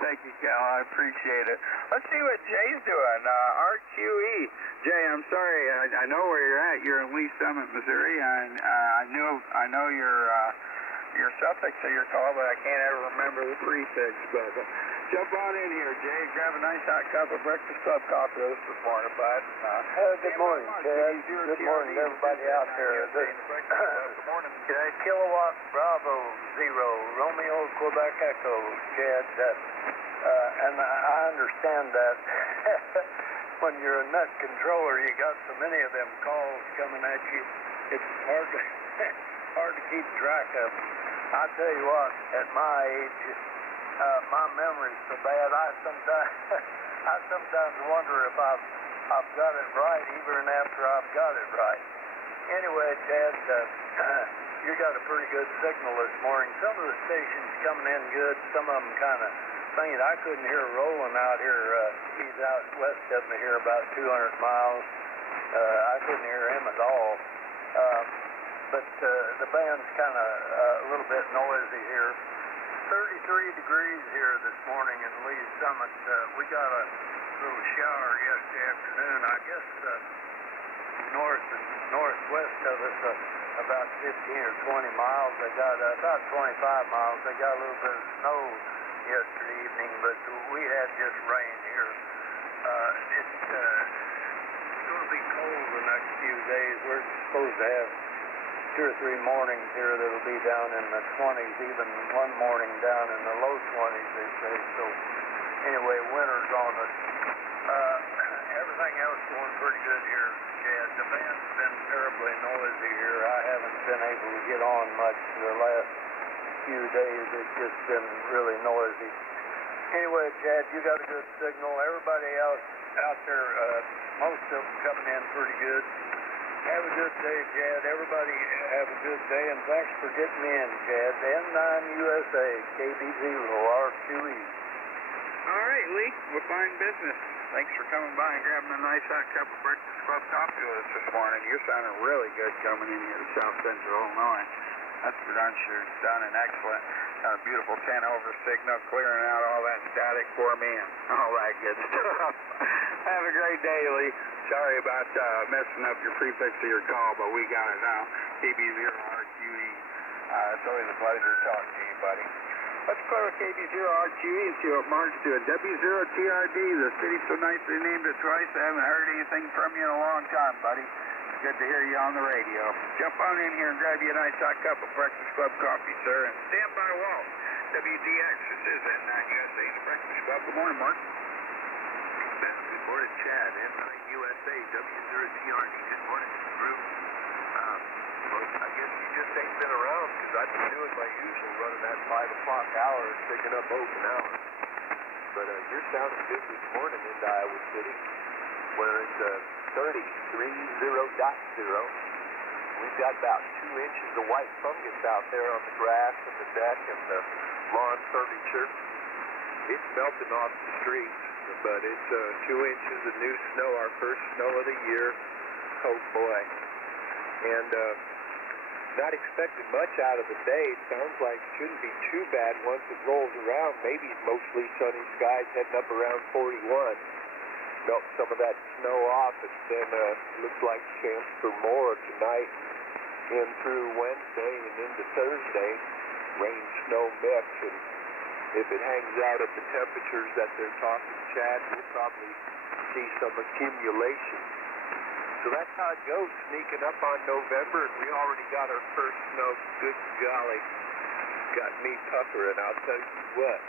Thank you, Cal. I appreciate it. Let's see what Jay's doing. RQE. Jay, I'm sorry. I know where you're at. You're in Lee Summit, Missouri. I know your suffix of your call, but I can't ever remember the prefix. But jump on in here, Jay. Grab a nice hot cup of Breakfast Club coffee this morning, bud. Good morning, Chad. Good morning to everybody out there. Good morning. Kilowatt Bravo 0, Romeo Quebec Echo, Chad. And I understand that when you're a nut controller, you got so many of them calls coming at you, it's hard to keep track of. I tell you what, at my age, my memory's so bad. I sometimes wonder if I've got it right even after I've got it right. Anyway, Chad, you got a pretty good signal this morning. Some of the stations coming in good, some of them kind of faint. I couldn't hear Roland out here. He's out west of me here about 200 miles. I couldn't hear him at all. But the band's kind of a little bit noisy here. 33 degrees here this morning in Lee Summit. We got a little shower yesterday afternoon. I guess north and northwest of us, about 15 or 20 miles. They got about 25 miles. They got a little bit of snow yesterday evening, but we had just rain here. It's going to be cold the next few days. We're supposed to have 2 or 3 mornings here that'll be down in the 20s, even one morning down in the low 20s, they say. So anyway, winter's on us. Everything else going pretty good here, Chad. The band's been terribly noisy here. I haven't been able to get on much the last few days. It's just been really noisy. Anyway, Chad, you got a good signal. Everybody else out there, most of them coming in pretty good. Have a good day, Chad. Everybody have a good day, and thanks for getting me in, Chad. N9 USA, KB0RQE. All right, Lee. We're fine business. Thanks for coming by and grabbing a nice hot cup of Breakfast Club coffee with us this morning. You're sounding really good coming in here to South Central Illinois. That's for darn sure. Sounding excellent. Got a beautiful 10 over signal, clearing out all that static for me and all that good stuff. Have a great day, Lee. Sorry about messing up your prefix of your call, but we got it now. KB0RQE. It's always a pleasure to talk to you, buddy. Let's clear with KB0RQE and see what Mark's doing. W0TRD, the city so nicely named it twice. I haven't heard anything from you in a long time, buddy. Good to hear you on the radio. Jump on in here and grab you a nice hot cup of Breakfast Club coffee, sir, and stand by Walt. WDX, this is N9USA, the Breakfast Club. Good morning, Mark. Good morning, Chad. N9USA, W0TRD. Good morning, group. Well, I guess you just ain't been around because I've been doing my usual running that 5 o'clock hour and picking up open hours. But you're sounding good this morning in Iowa City, where it's 30.30. We've got about 2 inches of white fungus out there on the grass and the deck and the lawn furniture. It's melting off the streets, but it's 2 inches of new snow, our first snow of the year. Oh boy. And not expecting much out of the day. It sounds like it shouldn't be too bad once it rolls around. Maybe mostly sunny skies heading up around 41. Melt some of that snow off, and then looks like chance for more tonight and through Wednesday and into Thursday. Rain, snow mix, and if it hangs out at the temperatures that they're talking, Chad, we'll probably see some accumulation. So that's how it goes, sneaking up on November, and we already got our first snow. Good golly, got me puckering, I'll tell you what.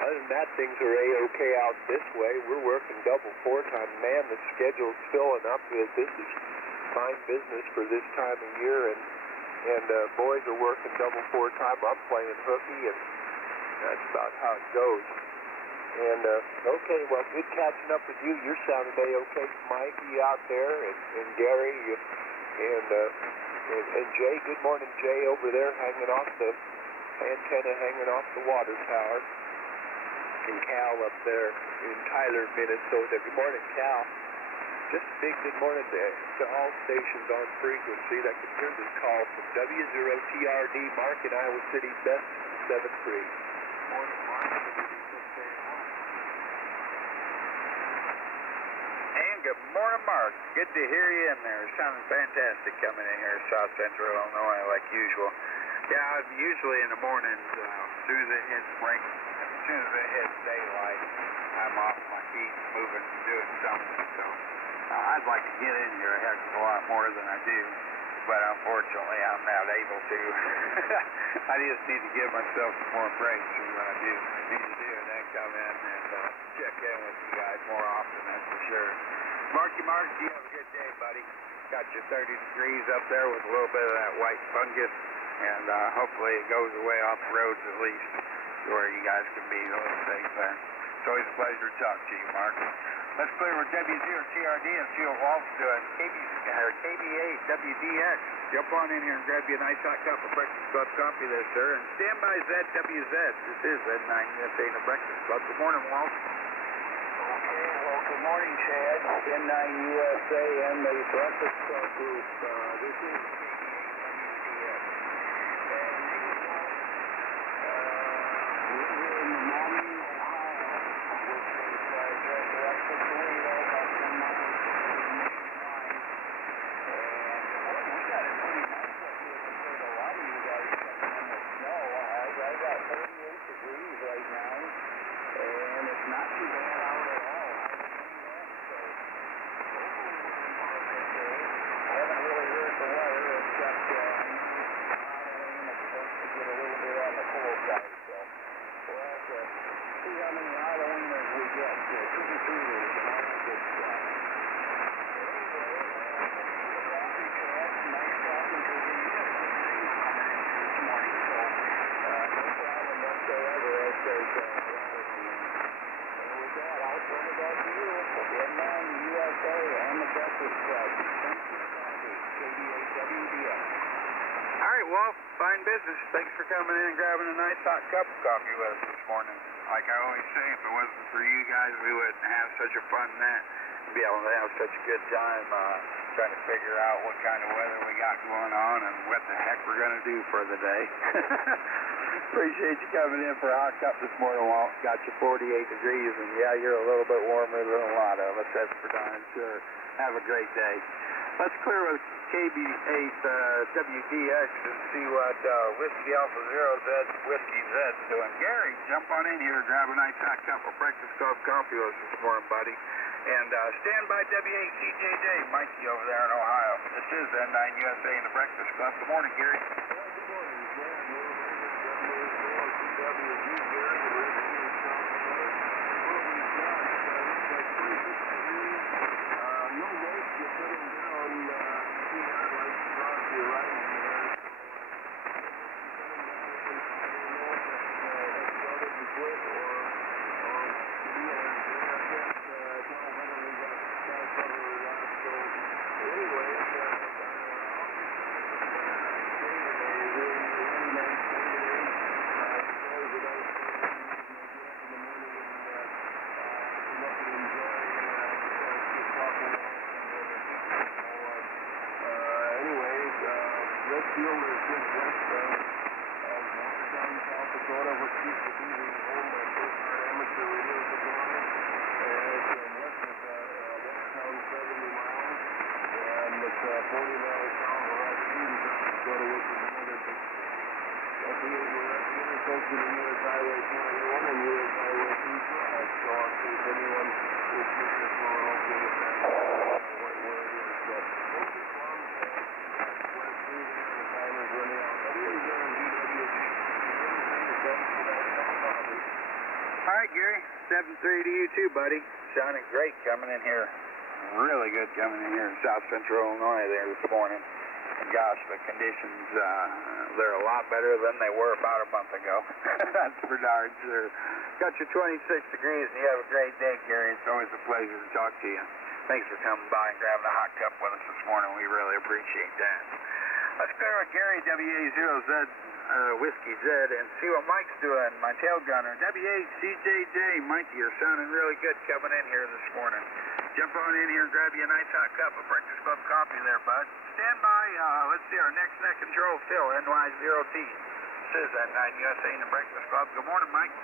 Other than that, things are A-OK out this way. We're working double four-time. Man, the schedule's filling up. This is fine business for this time of year, and boys are working double four-time. I'm playing hooky, and that's about how it goes. And, okay, well, good catching up with you. You're sounding A-OK. Mikey out there, and Gary, and Jay. Good morning, Jay, over there hanging off the antenna, hanging off the water tower. And Cal up there in Tyler, Minnesota. Good morning, Cal. Just a big good morning to all stations on frequency that can hear this call from W0TRD, Mark in Iowa City, best 7-3. Morning, Mark. And good morning, Mark. Good to hear you in there. Sounding fantastic coming in here, South Central Illinois, like usual. Yeah, usually in the mornings, as soon as it hits break, as soon as it hits daylight, I'm off my feet, moving, doing something. So I'd like to get in here a heck of a lot more than I do, but unfortunately I'm not able to. I just need to give myself some more breaks is what I do need to do, and then come in and check in with you guys more often, that's for sure. Marky Mark, you have a good day, buddy. Got your 30 degrees up there with a little bit of that white fungus, and hopefully it goes away off the roads at least, where you guys can be a little safe there. It's always a pleasure to talk to you, Mark. Let's clear with W0TRD and see what Walt's doing. KB8 WDX. Jump on in here and grab you a nice hot cup of Breakfast Club coffee there, sir. And stand by ZWZ. This is N9USA in the Breakfast Club. Good morning, Walt. Okay, well, good morning, Chad. N9USA and the Breakfast Club group. This is WDX. Well, fine business. Thanks for coming in and grabbing a nice hot cup of coffee with us this morning. Like I always say, if it wasn't for you guys, we wouldn't have such a fun night. Be able to have such a good time trying to figure out what kind of weather we got going on and what the heck we're going to do for the day. Appreciate you coming in for a hot cup this morning, Walt. Got you 48 degrees, and yeah, you're a little bit warmer than a lot of us, that's for darn sure. Have a great day. Let's clear with KB8 WDX and see what Whiskey Alpha Zero Z Whiskey Z's doing. Gary, jump on in here, grab a nice hot cup of Breakfast Club coffee with us this morning, buddy. And stand by W8CJJ, Mikey over there in Ohio. This is N9 USA in the Breakfast Club. Good morning, Gary. All right, Gary, 7-3 to you too, buddy. Sounding great coming in here. Really good coming in here in South Central Illinois there this morning. And gosh, the conditions, they're a lot better than they were about a month ago. That's for darn sure. Got your 26 degrees, and you have a great day, Gary. It's always a pleasure to talk to you. Thanks for coming by and grabbing a hot cup with us this morning. We really appreciate that. Let's clear with Gary, WA0Z Whiskey Z, and see what Mike's doing, my tail gunner. W8CJJ, Mikey, you're sounding really good coming in here this morning. Jump on in here and grab you a nice hot cup of Breakfast Club coffee there, bud. Stand by, let's see, our next net control, Phil, NY0T. This is N9 USA in the Breakfast Club. Good morning, Mike.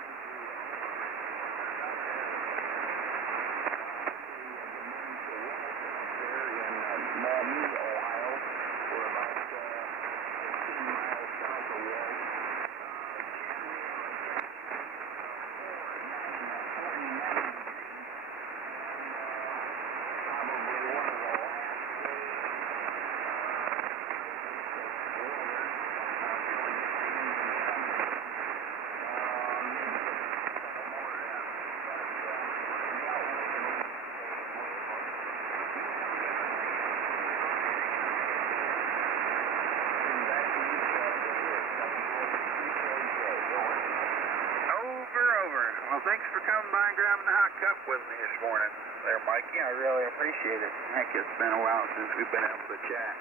Well, thanks for coming by and grabbing a hot cup with me this morning there, Mikey. I really appreciate it. Heck, it's been a while since we've been able to chat.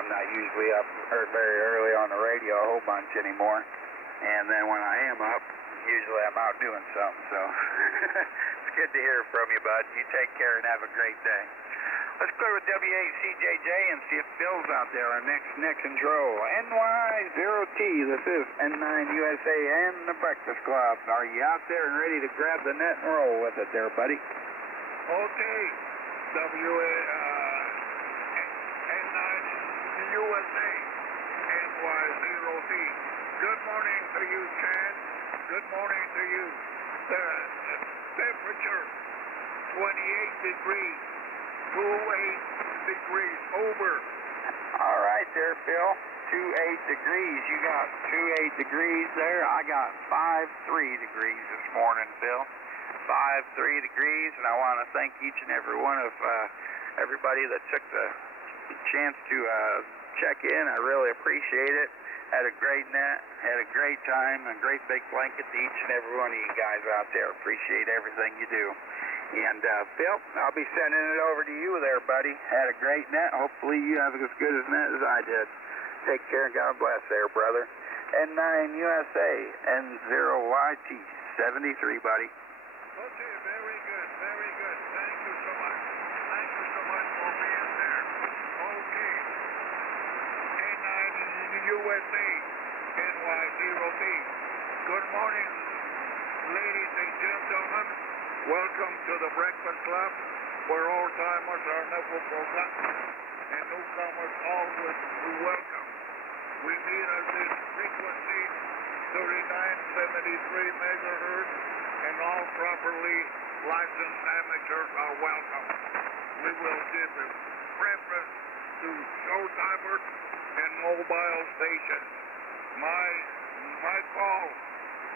I'm not usually up very early on the radio a whole bunch anymore. And then when I am up, usually I'm out doing something. So it's good to hear from you, bud. You take care and have a great day. Let's clear with W8CJJ and see if Phil's out there. Our next net control, NY0T. This is N9 USA and the Breakfast Club. Are you out there and ready to grab the net and roll with it there, buddy? Okay, N9 USA, NY0T. Good morning to you, Chad. Good morning to you. The temperature, 28 degrees. 28 degrees over. All right there, Phil. 28 degrees. You got 28 degrees there. I got 53 degrees this morning, Phil. 53 degrees, and I want to thank each and every one of everybody that took the chance to check in. I really appreciate it. Had a great net, had a great time, a great big blanket to each and every one of you guys out there. Appreciate everything you do. And, Phil, I'll be sending it over to you there, buddy. Had a great net. Hopefully you have as good a net as I did. Take care and God bless there, brother. N9 USA, N0YT, 73, buddy. Okay, very good, very good. Thank you so much. Thank you so much for being there. Okay. N9 USA, NY0T. Good morning, ladies and gentlemen. Welcome to the Breakfast Club, where old-timers are never forgotten and newcomers always welcome. We meet at this frequency, 3973 megahertz, and all properly licensed amateurs are welcome. We will give a preference to show-timers and mobile stations. My call,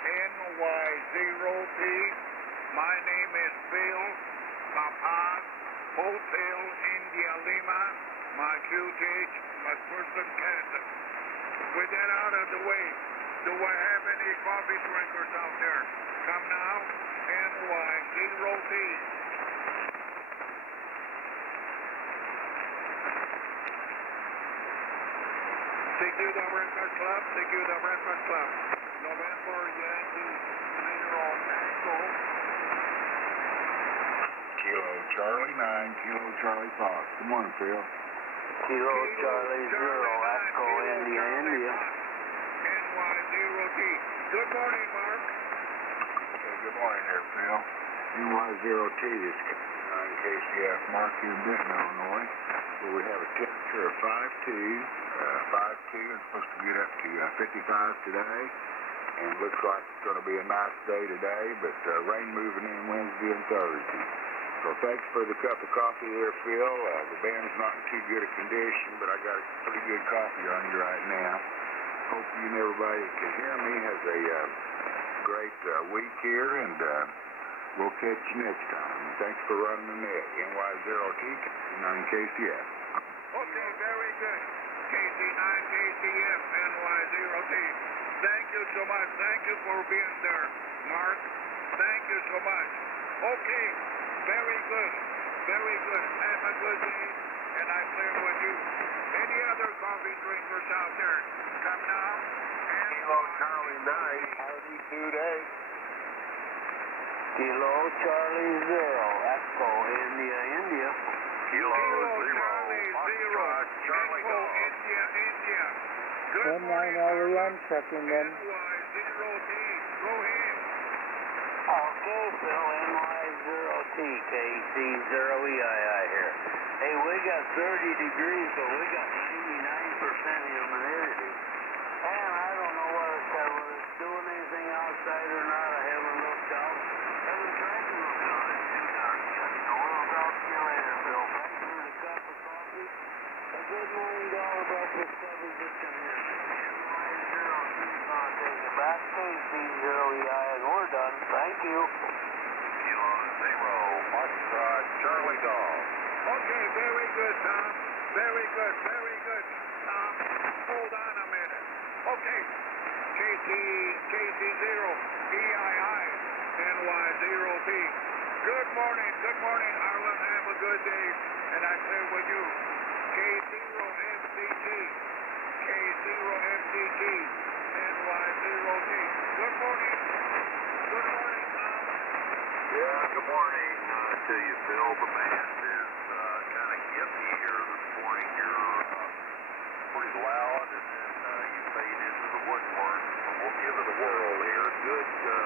NY0T. My name is Bill, Papa, Hotel India Lima, my QTH, McPherson, Kansas. With that out of the way, do I have any coffee drinkers out there? Come now, NY0T. Secure the Breakfast Club, secure the Breakfast Club. November Yankee 0 Tango. Kilo Charlie 9, Kilo Charlie Fox. Good morning, Phil. Kilo Charlie 0, Echo India, India. NY0T. Good morning, Mark. Okay, good morning there, Phil. NY0T is KCF Mark here in Benton, Illinois, where we have a temperature of 52. 52 and supposed to get up to 55 today. And looks like it's going to be a nice day today, but rain moving in Wednesday and Thursday. So thanks for the cup of coffee there, Phil. The band's not in too good a condition, but I got a pretty good coffee on you right now. Hope you and everybody that can hear me has a great week here, and we'll catch you next time. Thanks for running the net. NY0T, 9 KCF. Okay, very good. KC9, KCF, NY0T. Thank you so much. Thank you for being there, Mark. Thank you so much. Okay, very good. Very good. Have a good day, and I play with you. Any other coffee drinkers out there? Come now. Kilo Charlie 9, party today. Kilo Charlie 0, Echo India, India. Kilo Charlie 0, Charlie Echo Dog. India, India. Good N9 morning, LEM checking in. NY0T. Go ahead. Okay, Phil, NY0T, KC0EII here. Hey, we got 30 degrees, but we got 99% humidity. And I don't know whether it's doing anything outside or not. I haven't looked out. Haven't tried to look out. It's too dark yet. So we'll talk to you later, Bill. Thanks for the cup of coffee. A good $9 breakfast coverage that can hear. NY0T is going to take it back. KC0EI, and we're done. Thank you. Kilo 0, Foxtrot Charlie Dog. Okay, very good, Tom. Very good, very good, Tom. Hold on a minute. Okay, KC0, EII, NY0T. Good morning, Harlan. Have a good day, and I play with you. K0FCG, K0FCG, NY0T. Good morning, Tom. Yeah, good morning to you, Phil. The band is kind of yippy here this morning. You're pretty loud, and then you fade into the woodwork. We'll give it a whirl here. Good to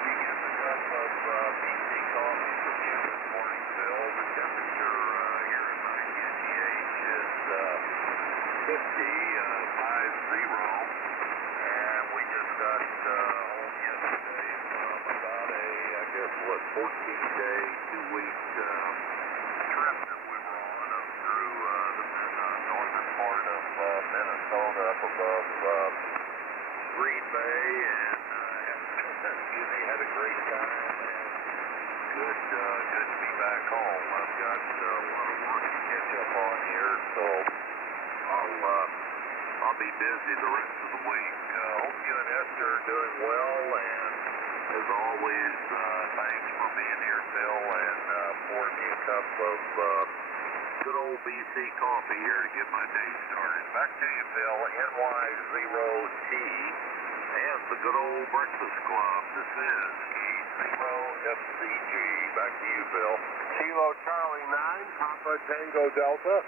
be getting a cup of BC coffee from you this morning, Phil. The temperature here at 9 KTH is 50, 50, and we just got home yesterday from about a, I guess, 14-day, 2-week trip that we were on up through the northern part of Minnesota, up above Green Bay, and had a great time, and good to be back home. I've got a lot of work to catch up on here, so I'll be busy the rest of the week. Hope you and Esther are doing well, and as always, thanks for being here, Phil, and pouring me a cup of good old BC coffee here to get my day started. Back to you, Phil. NY0T and the good old Breakfast Club. This is K0FCG. Back to you, Phil. Kilo Charlie 9, Papa Tango Delta.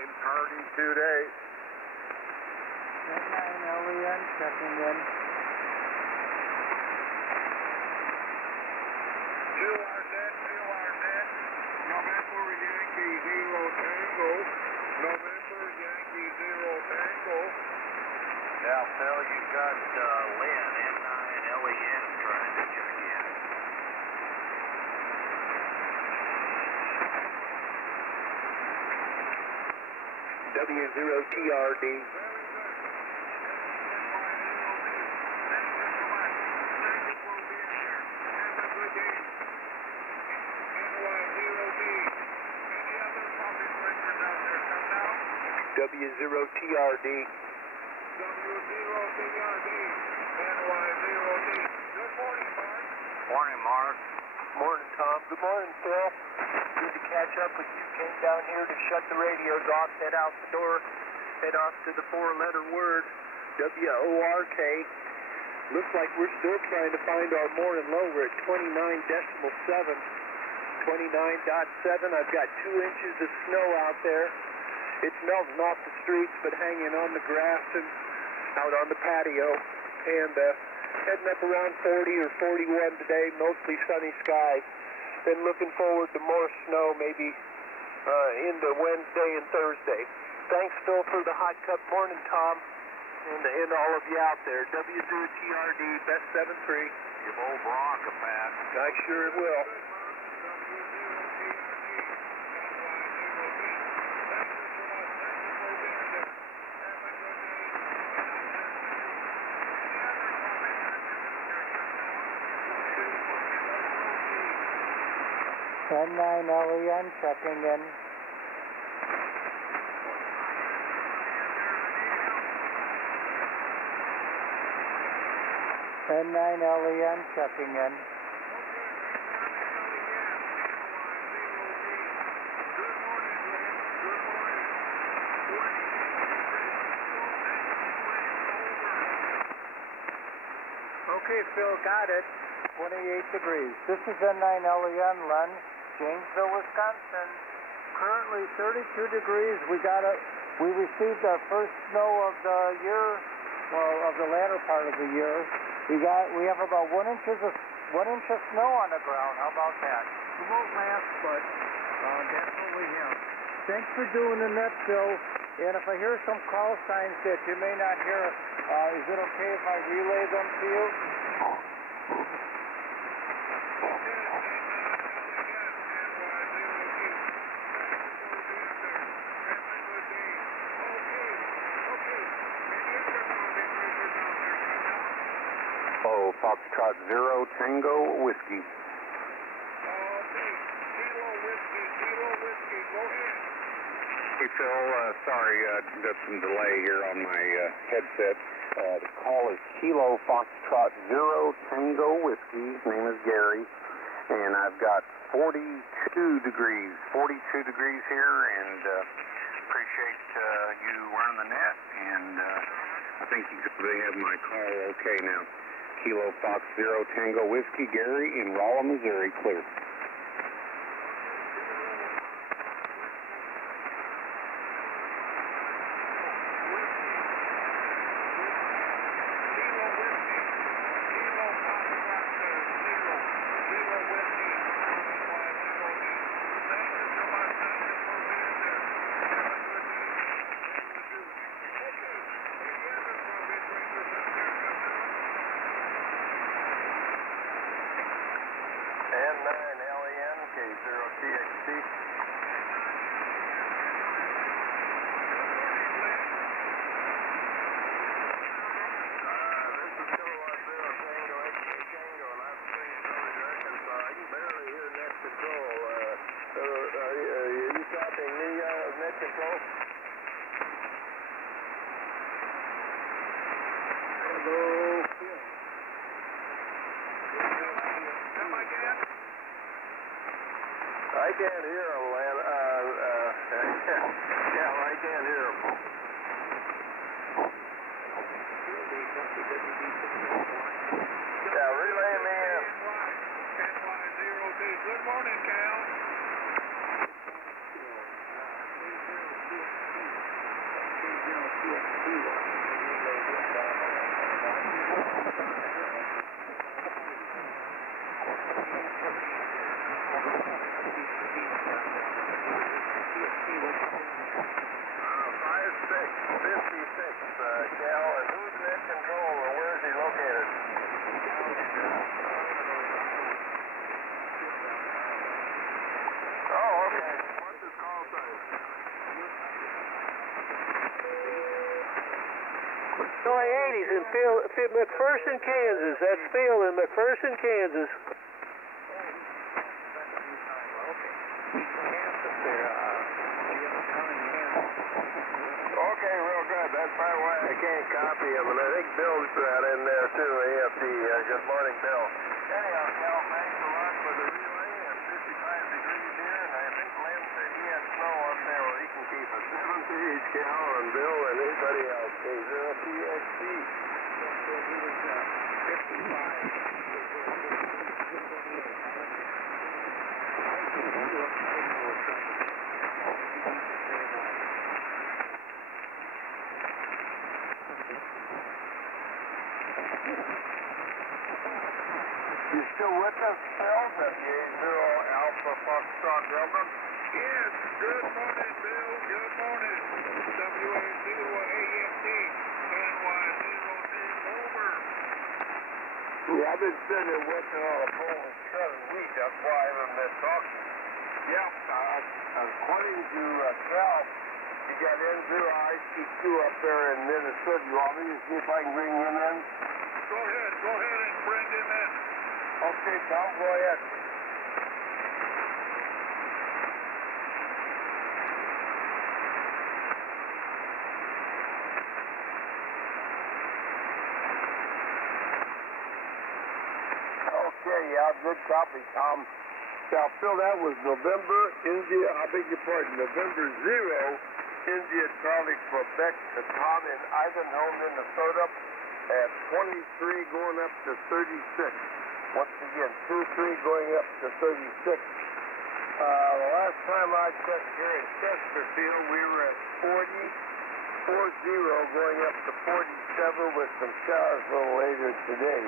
Hardy 2 days. 10-9 LEN checking in. November Yankee 0 Tango. November Yankee 0 Tango. Yeah, Phil, you got Lynn, N9 LEN trying to check in. W0TRD. W0TRD. Morning, Mark. Morning, Tom. Good morning, Phil. Good to catch up with you. Came down here to shut the radios off, head out the door, head off to the 4-letter word, WORK. Looks like we're still trying to find our morning low. We're at 29.7. 29.7. I've got 2 inches of snow out there. It's melting off the streets, but hanging on the grass and out on the patio. And heading up around 40 or 41 today, mostly sunny skies. Then looking forward to more snow maybe into Wednesday and Thursday. Thanks, Phil, for the hot cup. Morning, Tom, and all of you out there. W0TRD, best 7-3. Give old Brock a pat. I sure will. N9 LEN checking in. N9 LEN checking in. Okay, Phil, got it. 28 degrees. This is N9 LEN, Len, Janesville, Wisconsin. Currently 32 degrees. We received our first snow of the year, well, of the latter part of the year. We have about 1 inch of snow on the ground. How about that? It won't last, but that's what we have. Thanks for doing the net, Phil. And if I hear some call signs that you may not hear, is it okay if I relay them to you? Oh, Foxtrot 0 Tango Whiskey. Hey, Phil, sorry, got some delay here on my headset. The call is Kilo Foxtrot 0 Tango Whiskey. His name is Gary. And I've got 42 degrees here, and appreciate you running the net. And I think they have my call okay now. Kilo Fox 0 Tango Whiskey, Gary in Rolla, Missouri, clear. N9 LEN, K0TXT. I can't hear him, Len. Yeah, I can't hear him. Yeah, relay me in. Good morning, Cal. Cal, and who's in that control, or where is he located? Oh, okay. What's his call sign? Joy 80's in McPherson, Kansas. That's Phil in McPherson, Kansas. Okay, real good. That's probably why I can't copy him, and I think Bill's in there too, AFD. Good morning, Bill. Anyhow, Cal, thanks a lot for the relay, and 55 degrees here, and I think Len said he had snow up there where he can keep us. 7 to each, Cal, and Bill, and anybody else. K0PXC. Said he was 55. You still with us, Phil? WA0 Alpha Foxtrot Delta? Yes, good morning, Bill. Good morning. WA0 AFT, NY0D, over. Yeah, I've been sitting there working on a pole and shredding wheat. That's why I haven't been talking. Yeah, according to Cal, you got N0IC2 up there in Minnesota. You want me to see if I can bring him in? Go ahead and bring him in. Okay, Tom, go ahead. Okay, yeah, good copy, Tom. Now, Phil, that was November, India, I beg your pardon, November 0, India, Charlie, Quebec, to Tom in Ivanhoe, Minnesota, at 23 going up to 36. Once again, 23 going up to 36. The last time I checked here in Chesterfield, we were at 40 going up to 47 with some showers a little later today.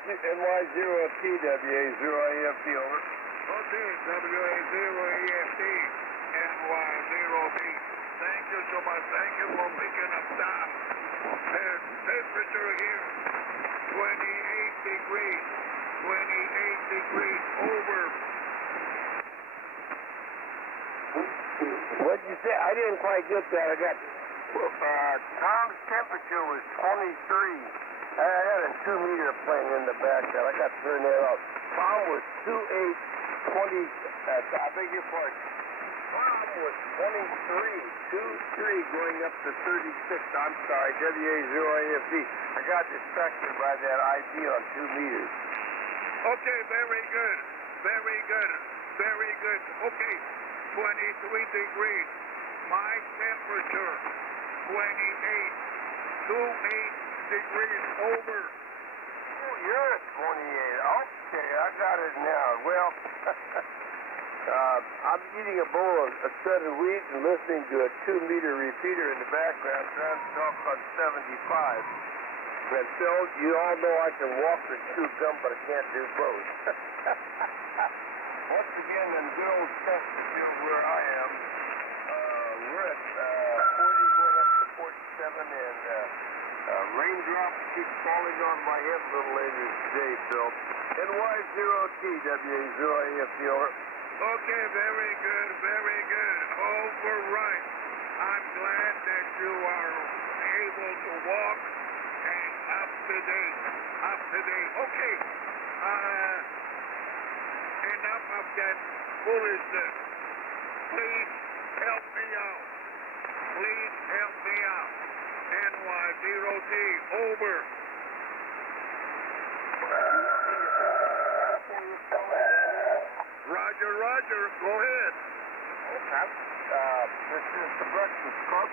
NY0TWA0AFT, over. Okay, WA0AFT, NY0D. Thank you so much. Thank you for picking up time. Temperature here, 28 degrees. 28 degrees, over. What'd you say? I didn't quite get that. I got, Tom's temperature was 23. I had a 2-meter playing in the background. I got to turn that off. Tom was 28, 20, I beg your pardon. Tom was 23 going up to 36. I'm sorry, WA0AFD. I got distracted by that ID on 2 meters. Okay, very good. Very good. Very good. Okay, 23 degrees. My temperature, 28 degrees, over. Oh, you're at 28. Okay, I got it now. Well, I'm eating a bowl of shredded wheat and listening to a 2-meter repeater in the background trying to talk on 75. And Phil, you all know I can walk and chew gum, but I can't do both. Once again, in Bill's Chesterfield, where I am, we're at 40 going up to 47, and raindrops keep falling on my head a little later today, Phil. NY0TWA0AFT, over. Okay, very good, very good. Over right. I'm glad that you are able to walk and up to date. Okay, enough of that foolishness. Please help me out. Please help me out. NY0D, over. Roger, Roger, go ahead. Okay. This is the Breakfast Club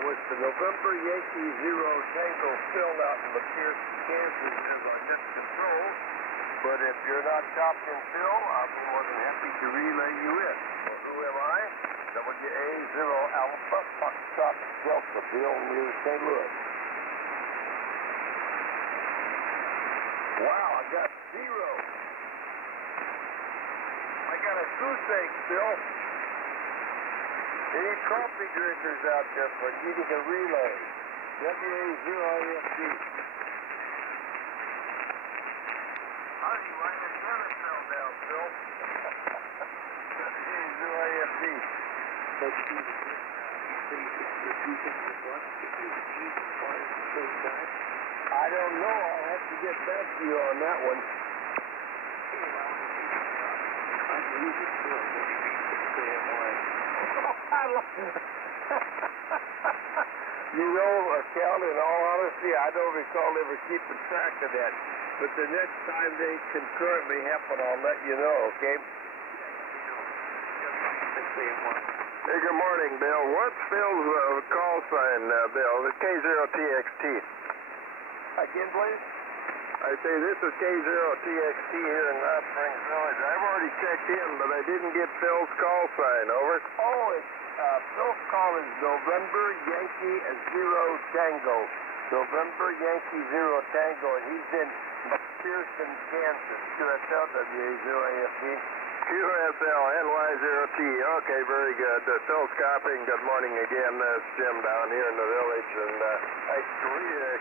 with the November Yankee 0 Tango Phil out in McPherson, Kansas as our net control. But if you're not chopped in Phil, I'll be more than happy to relay you in. Well, who am I? WA0 Alpha Foxtrot Delta, Bill near St. Louis. Wow, I got 0. I got a goose egg, Bill. Any coffee drinkers out there for needing a relay? WA0AFD. Honey, why your dinner fell down, Bill? WA0AFD. Let's do the I don't know. I'll have to get back to you on that one. You know, Cal, in all honesty, I don't recall ever keeping track of that. But the next time they concurrently happen, I'll let you know, okay? Hey, good morning, Bill. What's Phil's call sign, Bill? The K0TXT. Again, please? I say this is K0TXT here in Hot Springs Village. I've already checked in, but I didn't get Phil's call sign. Over. Oh, it's Phil's call is November Yankee 0 Tango. November Yankee 0 Tango, and he's in McPherson, Kansas. QSL WA0AFD. QSL NY0T. Okay, very good. Phil's copying. Good morning again. It's Jim down here in the village, and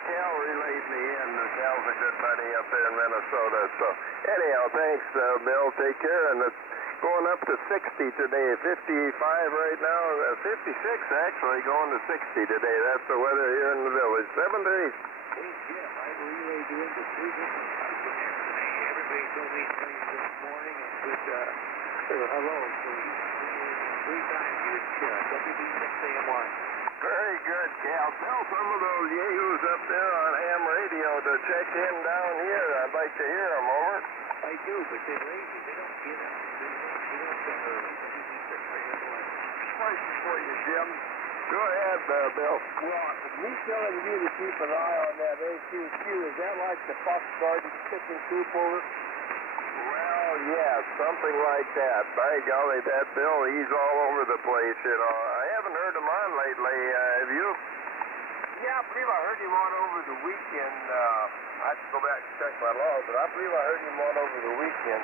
Cal relayed me in. Cal's a good buddy up there in Minnesota. So anyhow, thanks, Bill. Take care. And it's going up to 60 today. 55 right now. 56 actually. Going to 60 today. That's the weather here in the village. 7 to 8. Hey, Jim, I relayed you into 3 different customers today. Everybody told me to tell you good morning and good hello. So you 3 times your WB6AM1. Very good, Cal. Tell some of those yahoos up there on ham radio to check in down here. I'd like to hear them, over. I do, but they're lazy. They don't get up. They don't get early. WB6AM1. Question for you, Jim. Go ahead, Bill. Well, me telling you to keep an eye on that AQQ, is that like the Fox Garden chicken coop over? Well, yeah, something like that. By golly, that Bill, he's all over the place, you know. I haven't heard him on lately. Have you? Yeah, I believe I heard him on over the weekend. I have to go back and check my log, but I believe I heard him on over the weekend.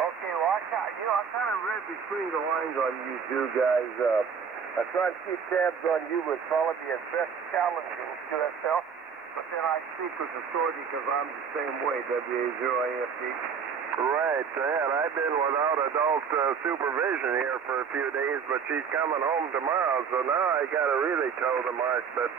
Okay, well, I kind of read between the lines on you two guys. I try to keep tabs on you would probably be at best challenging QSL, but then I speak with authority because I'm the same way, WA0AFD. Right, and I've been without adult supervision here for a few days, but she's coming home tomorrow, so now I got to really toe the mark, but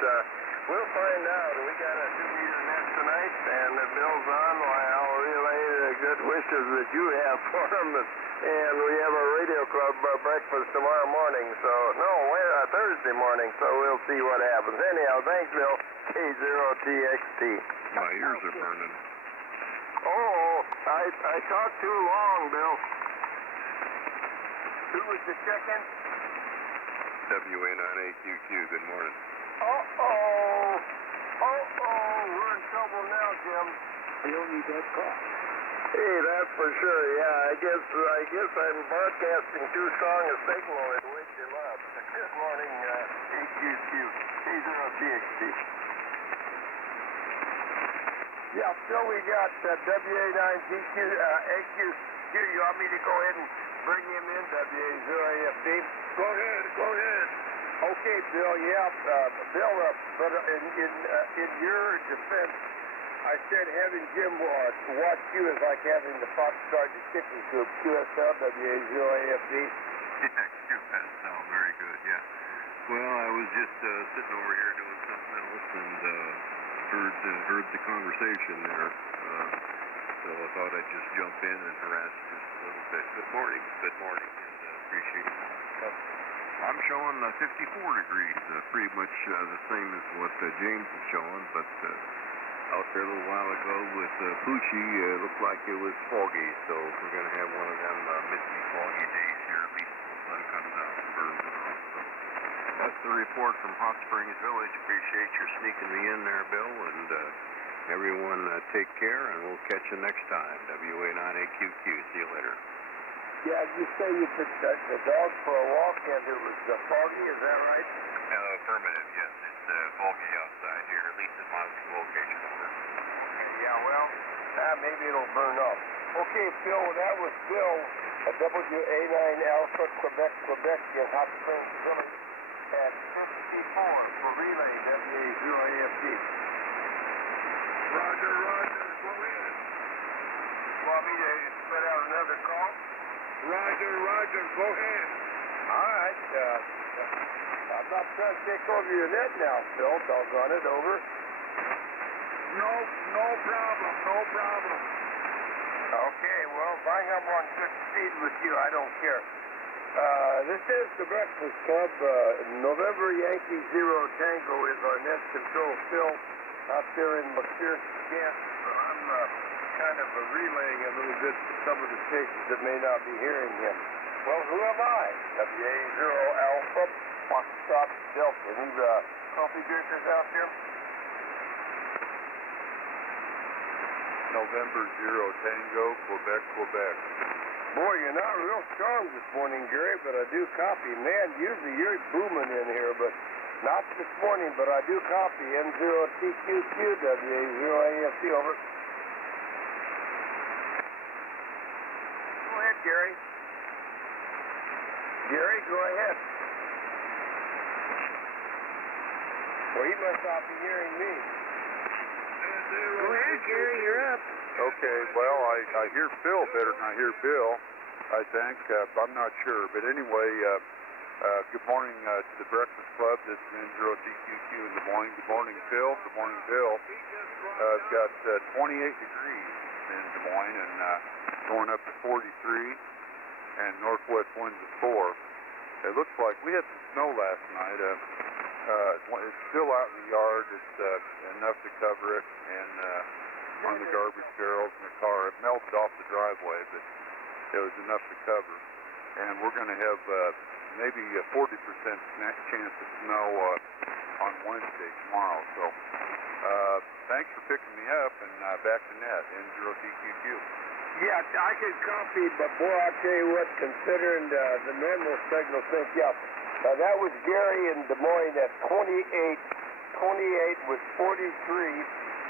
we'll find out. We got a 2-meter net tonight, and if Bill's on, why, I'll relay the good wishes that you have for him, and we have a radio club breakfast tomorrow morning, so, no, Thursday morning, so we'll see what happens. Anyhow, thanks, Bill. K0TXT. My ears are burning. Oh, I talked too long, Bill. Who was the chicken? WA9AQQ, good morning. Uh-oh, we're in trouble now, Jim. We don't need that call. Hey, that's for sure, yeah. I guess I'm broadcasting too strong a signal and wake him up. Good morning, AQQ, K0TXT. Yeah, still we got WA9GQ, AQQ. You want me to go ahead and bring him in, WA0AFD? Go ahead. Okay, Bill, Bill, but in your defense, I said having Jim watch you is like having the Fox Garden chicken coop, QSL, WA0AFD. Yeah, QSL, very good, yeah. Well, I was just sitting over here doing something else and heard the conversation there, so I thought I'd just jump in and harass you just a little bit. Good morning, and appreciate it. I'm showing 54 degrees, pretty much the same as what James is showing, but out there a little while ago with Poochie, it looked like it was foggy, so we're going to have one of them misty, foggy days here, at least the sun comes out and burns it off. So that's the report from Hot Springs Village. Appreciate your sneaking me in there, Bill, and everyone take care, and we'll catch you next time. WA9AQQ. See you later. Yeah, you say you took the dog for a walk and it was foggy, is that right? Affirmative, yes. It's foggy outside here, at least at my location. Over. Yeah, well, maybe it'll burn off. Okay, Phil, that was Bill at WA9 Alpha, Quebec, in Hot Springs Village at 54 for relay WA0AFD. Roger, go ahead. You want me to spread out another call? Roger, go ahead. All right. I'm not trying to take over your net now, Phil. Doggone it, over. No problem. Okay, well, if I am on good speed with you, I don't care. This is the Breakfast Club. November Yankee Zero Tango is our net control. Phil out there in McPherson, Kansas. I'm kind of relaying a little bit to some of the stations that may not be hearing him. Well, who am I? WA0 Alpha, Foxtrot Delta. Any coffee drinkers out there? November Zero Tango, Quebec. Boy, you're not real strong this morning, Gary, but I do copy. Man, usually you're booming in here, but not this morning, but I do copy. N0TQQ, WA0AFC, over. Go ahead, Gary. Gary, go ahead. Well, he must not be hearing me. Go ahead, Gary, you're up. Okay, well, I hear Phil better than I hear Bill, I think. I'm not sure. But anyway, good morning to the Breakfast Club. This is N0TQQ in Des Moines. Good morning, Phil. Good morning, Bill. I've got 28 degrees in Des Moines and going up to 43 and northwest winds of 4. It looks like we had some snow last night. It's still out in the yard. It's enough to cover it, and on the garbage barrels in the car. It melted off the driveway, but it was enough to cover. And we're going to have maybe a 40% chance of snow on Wednesday, tomorrow. So thanks for picking me up, and back to net, N0TQQ. Yeah, I could copy, but boy, I'll tell you what, considering the normal signal thing, that was Gary in Des Moines at 28 with 43,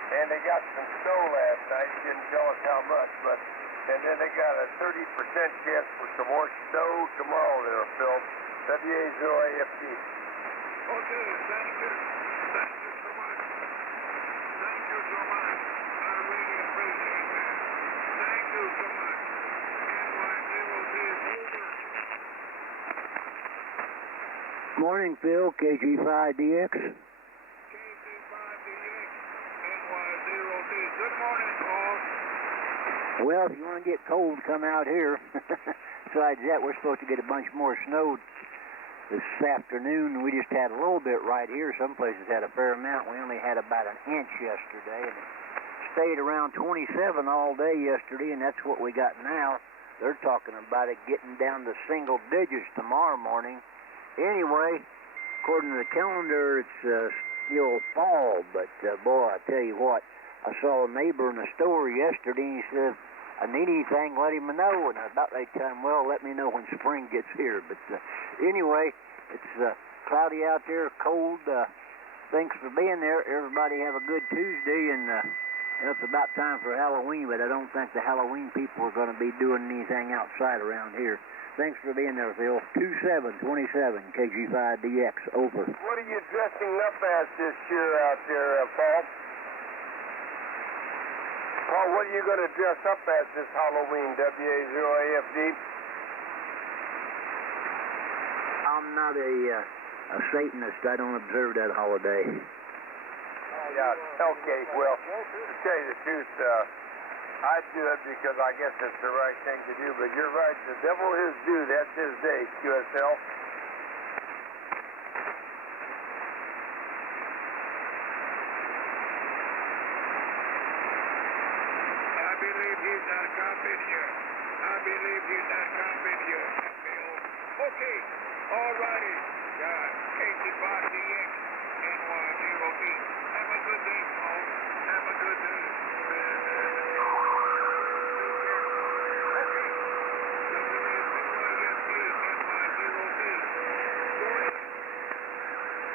and they got some snow last night. Didn't tell us how much, but and then they got a 30% chance for some more snow tomorrow there, Phil. WA0AFD. Okay, thank you. Thank you so much. Thank you so much. I really appreciate that. Thank you so much. NY0T is over. Morning, Phil, KG5DX. KG5DX, NY0T. Good morning, Paul. Well, if you want to get cold, come out here. Besides that, we're supposed to get a bunch more snow this afternoon. We just had a little bit right here. Some places had a fair amount. We only had about an inch yesterday, and it stayed around 27 all day yesterday, and that's what we got now. They're talking about it getting down to single digits tomorrow morning. Anyway, according to the calendar, it's still fall, but boy, I tell you what, I saw a neighbor in the store yesterday, and he said, I need anything, let him know, and about that time, well, let me know when spring gets here. But anyway, it's cloudy out there, cold. Thanks for being there. Everybody have a good Tuesday, and it's about time for Halloween, but I don't think the Halloween people are going to be doing anything outside around here. Thanks for being there, Phil. 2727, KG5DX, over. What are you dressing up as this year out there, Paul? Paul, what are you going to dress up as this Halloween, WA0AFD? I'm not a Satanist. I don't observe that holiday. Yeah, okay, well, to tell you the truth, I do it because I guess it's the right thing to do, but you're right, the devil is due, that's his day, QSL. I believe he's not copying you. Okay, all righty. KG5DX, NY0T. Have a good day, Paul. Have a good day. Okay.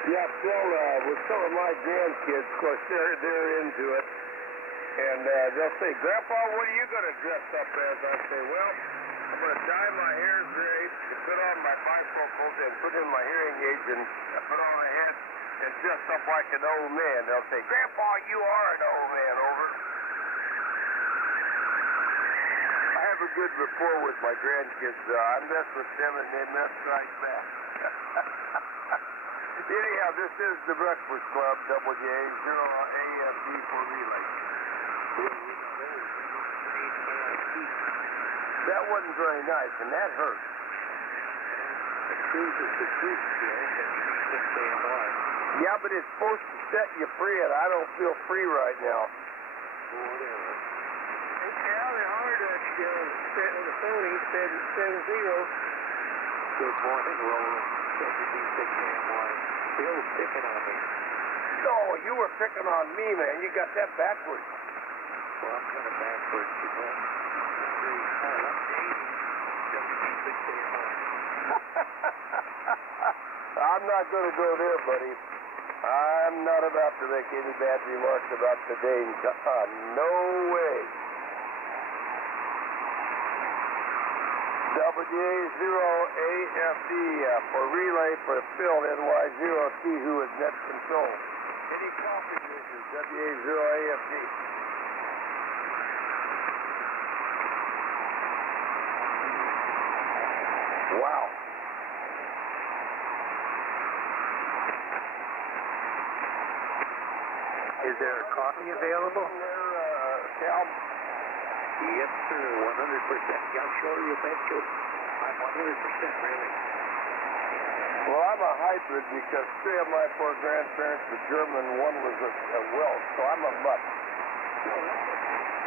Yeah, Phil, with some of my grandkids, of course, they're into it. And they'll say, Grandpa, what are you going to dress up as? I say, well, I'm going to dye my hair gray, put on my bifocals, and put in my hearing aids, and put on my hat, and dress up like an old man. They'll say, Grandpa, you are an old man, over. I have a good rapport with my grandkids. I mess with them, and they mess right back. Anyhow, this is the Breakfast Club, WA0AFD for relay. That wasn't very nice, and that hurt. The truth is the truth, Bill. Yeah, but it's supposed to set you free, and I don't feel free right now. Whatever. Hey, Cal, they hollered at you on the phone. He said 70. Good morning, Roland. 76 Bill's picking on me. No, you were picking on me, man. You got that backwards. Well, I'm kind of backwards, you know. I'm 80. I'm not going to go there, buddy. I'm not about to make any bad remarks about the Danes. No way. WA0AFD for relay for Phil, NY0T, who is net control. Any coffee drinkers, WA0AFD. Wow. Is there coffee available? Cal? Yes, sir, 100%. Yeah, I'm sure you bet you. I'm 100% really. Well, I'm a hybrid because 3 of my 4 grandparents were German, 1 was a Welsh, so I'm a mutt.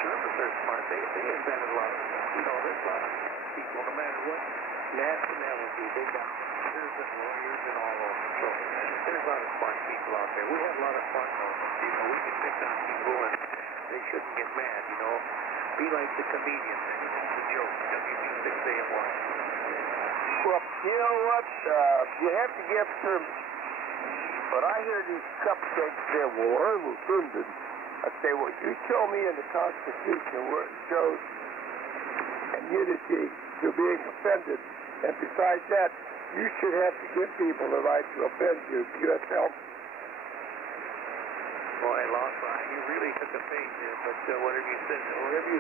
Germans are smart. They invented a lot of stuff. You know, there's a lot of people, no matter what nationality, they got doctors and lawyers and all over. So there's a lot of smart people out there. We have a lot of fun, though. You know, we can pick on people and they shouldn't get mad, you know. Be like the comedian. Everything's a joke. WB6AMY. Well, you know what? You have to get some. But I hear these cupcakes say, well, I'm offended. I say, well, you show me in the Constitution where it shows immunity to being offended. And besides that, you should have to give people the right to offend you. U.S. help. Boy, you really took a page there, but whatever you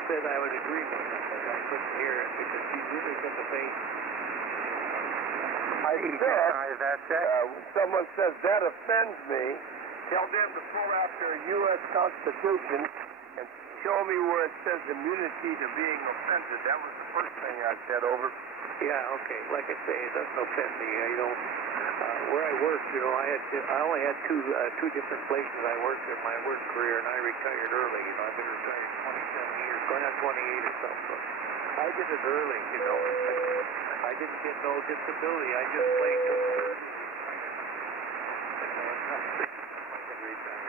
said, I would agree with. But I couldn't hear it because you really took a page. I said, when someone says that offends me, tell them to pull out their U.S. Constitution and show me where it says immunity to being offended. That was the first thing I said, over. Yeah, okay. Like I say, it doesn't offend me. You know, where I worked, you know, I only had two different places I worked in my work career, and I retired early. You know, I've been retired 27 years, going on 28 or something. I did it early, you know. I didn't get no disability. I just plain took surgery.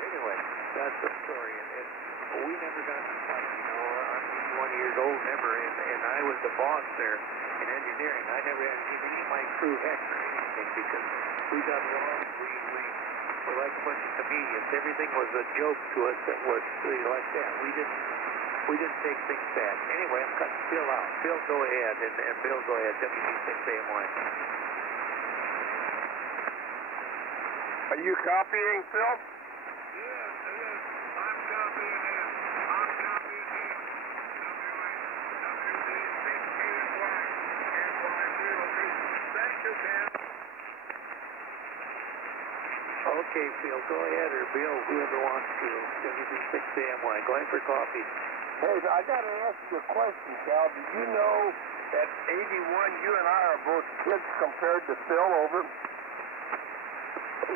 Anyway, that's the story. And we never got in a fight, you know. I'm 81 years old, never. And I was the boss there in engineering. I never had to give any of my crew heck or anything because we got along. We were like a bunch of comedians. Everything was a joke to us that was like that. We didn't take things bad. Anyway, I'm cutting Phil out. Phil, go ahead. And Bill, go ahead. WB6AMY. Are you copying, Phil? Yes, I'm copying him. I'm copying him. Thank you, Ken. Okay, Phil, go ahead, or Bill, whoever wants to. WB6AMY. Go ahead for coffee. Hey, I got to ask you a question, Cal. Did you know that 81, you and I are both kids compared to Phil, over?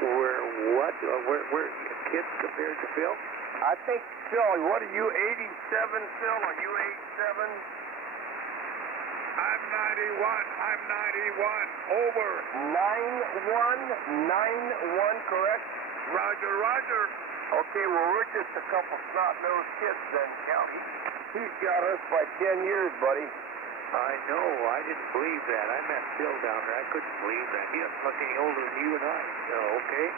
We're what? We're kids compared to Phil? I think, Phil, what are you, 87, Phil? Are you 87? I'm 91. Over. 91, correct? Roger. Okay, well, we're just a couple snot-nosed kids then, Cal. He's got us by 10 years, buddy. I know. I didn't believe that. I met Phil down there. I couldn't believe that. He doesn't look any older than you and I. Okay?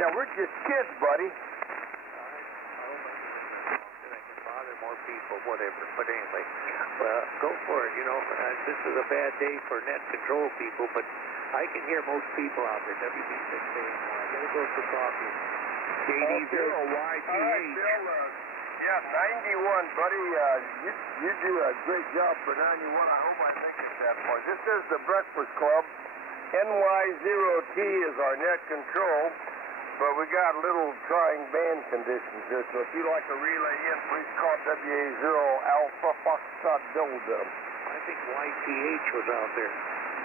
Yeah, we're just kids, buddy. I don't think that I can bother more people, whatever. But anyway, well, go for it. You know, this is a bad day for net control people, but I can hear most people out there. WB6 saying, I gotta go for coffee. KD0YTH. All right, Bill. Yeah, 91, buddy. You do a great job for 91. I hope I make it that far. This is the Breakfast Club. NY0T is our net control, but we got little trying band conditions here, so if you'd like to relay in, please call WA0 Alpha Foxtrot Delta. I think YTH was out there.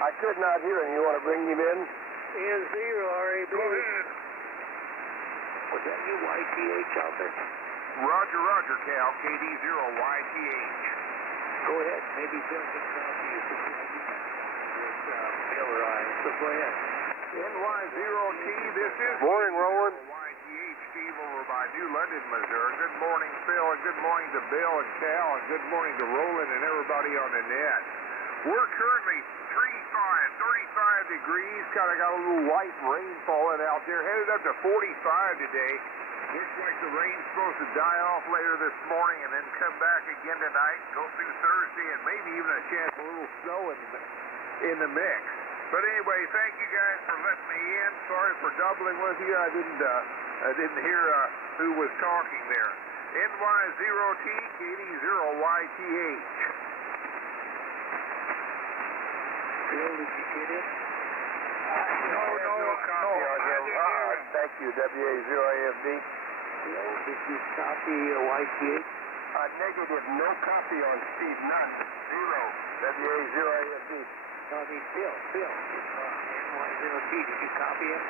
I could not hear him. You want to bring him in? N0 RAB. Go ahead. Was that you, YTH, out there? Roger, Roger, Cal. KD0YTH. Go ahead. Maybe Bill can talk to you. Bill or I. So go ahead. NY0T, this is Morning, Roland. YTH, Steve, over by New London, Missouri. Good morning, Phil, and good morning to Bill and Cal, and good morning to Roland and everybody on the net. We're currently 35 degrees, kind of got a little light rain falling out there, headed up to 45 today. Looks like the rain's supposed to die off later this morning and then come back again tonight, go through Thursday, and maybe even a chance of a little snow in the mix. But anyway, thank you guys for letting me in. Sorry for doubling with you. I didn't hear who was talking there. NY0T, KD0YTH. Bill, did you get it? No copy on him. Thank you, WA0AFD. Bill, did you copy YTH? Negative, no copy on Steve, none. 0, WA0AFD. No, I mean, Bill, NY0T, did you copy him?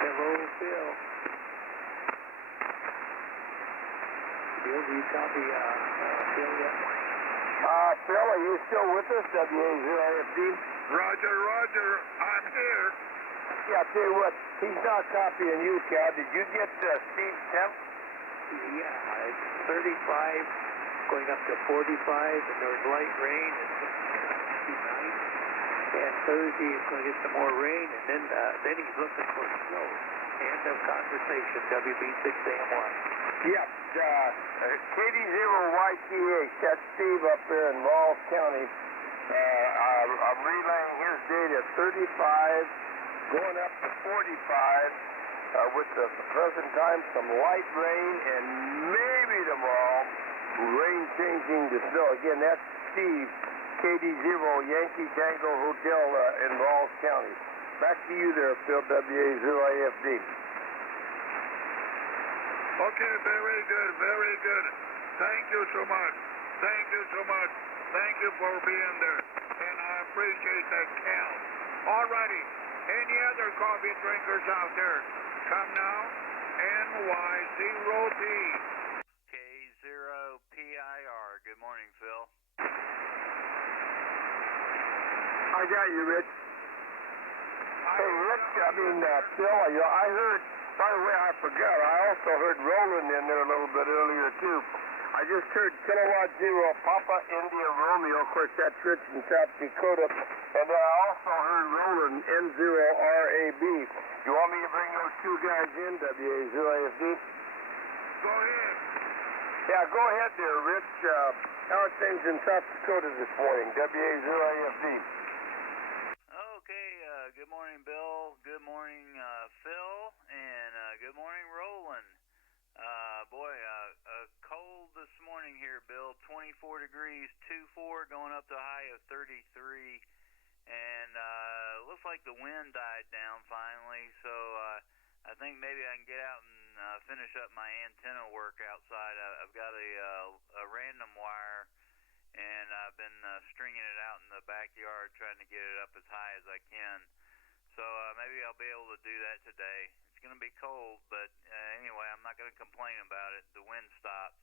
Hello, Bill. Bill, do you copy Bill yet? Phil, are you still with us, WA0AFD? Roger, Roger, I'm here. Yeah, I'll tell you what, he's not copying you, Cal. Did you get Steve's temp? Yeah, it's 35, going up to 45, and there was light rain, and tonight, and Thursday is going to get some more rain, and then he's looking for snow. End of conversation, WB6AM1. Yep, KD0YTH, that's Steve up there in Rawls County. I'm relaying his data 35, going up to 45, with the present time some light rain, and maybe tomorrow rain changing to snow. Again, that's Steve, KD0 Yankee Tango Hotel in Rawls County. Back to you there, Phil, WA0AFD. Okay, very good, very good. Thank you so much. Thank you so much. Thank you for being there. And I appreciate that, Cal. All righty. Any other coffee drinkers out there? Come now. NY0T. K0PIR. Good morning, Phil. I got you, Rich. Hey, Rich, Phil, I heard, by the way, I forgot, I also heard Roland in there a little bit earlier, too. I just heard Kilowatt Zero, Papa India Romeo, of course, that's Rich in South Dakota, and I also heard Roland, N0RAB. You want me to bring those two guys in, WA0AFD? Go ahead. Yeah, go ahead there, Rich. How are things in South Dakota this morning, WA0AFD? Okay, good morning, Bill. Good morning, Phil, and good morning, Roland. Cold this morning here, Bill. 24 degrees, 24, going up to a high of 33, and looks like the wind died down finally, so I think maybe I can get out and finish up my antenna work outside. I've got a random wire, and I've been stringing it out in the backyard, trying to get it up as high as I can. So maybe I'll be able to do that today. It's going to be cold, but anyway, I'm not going to complain about it. The wind stopped.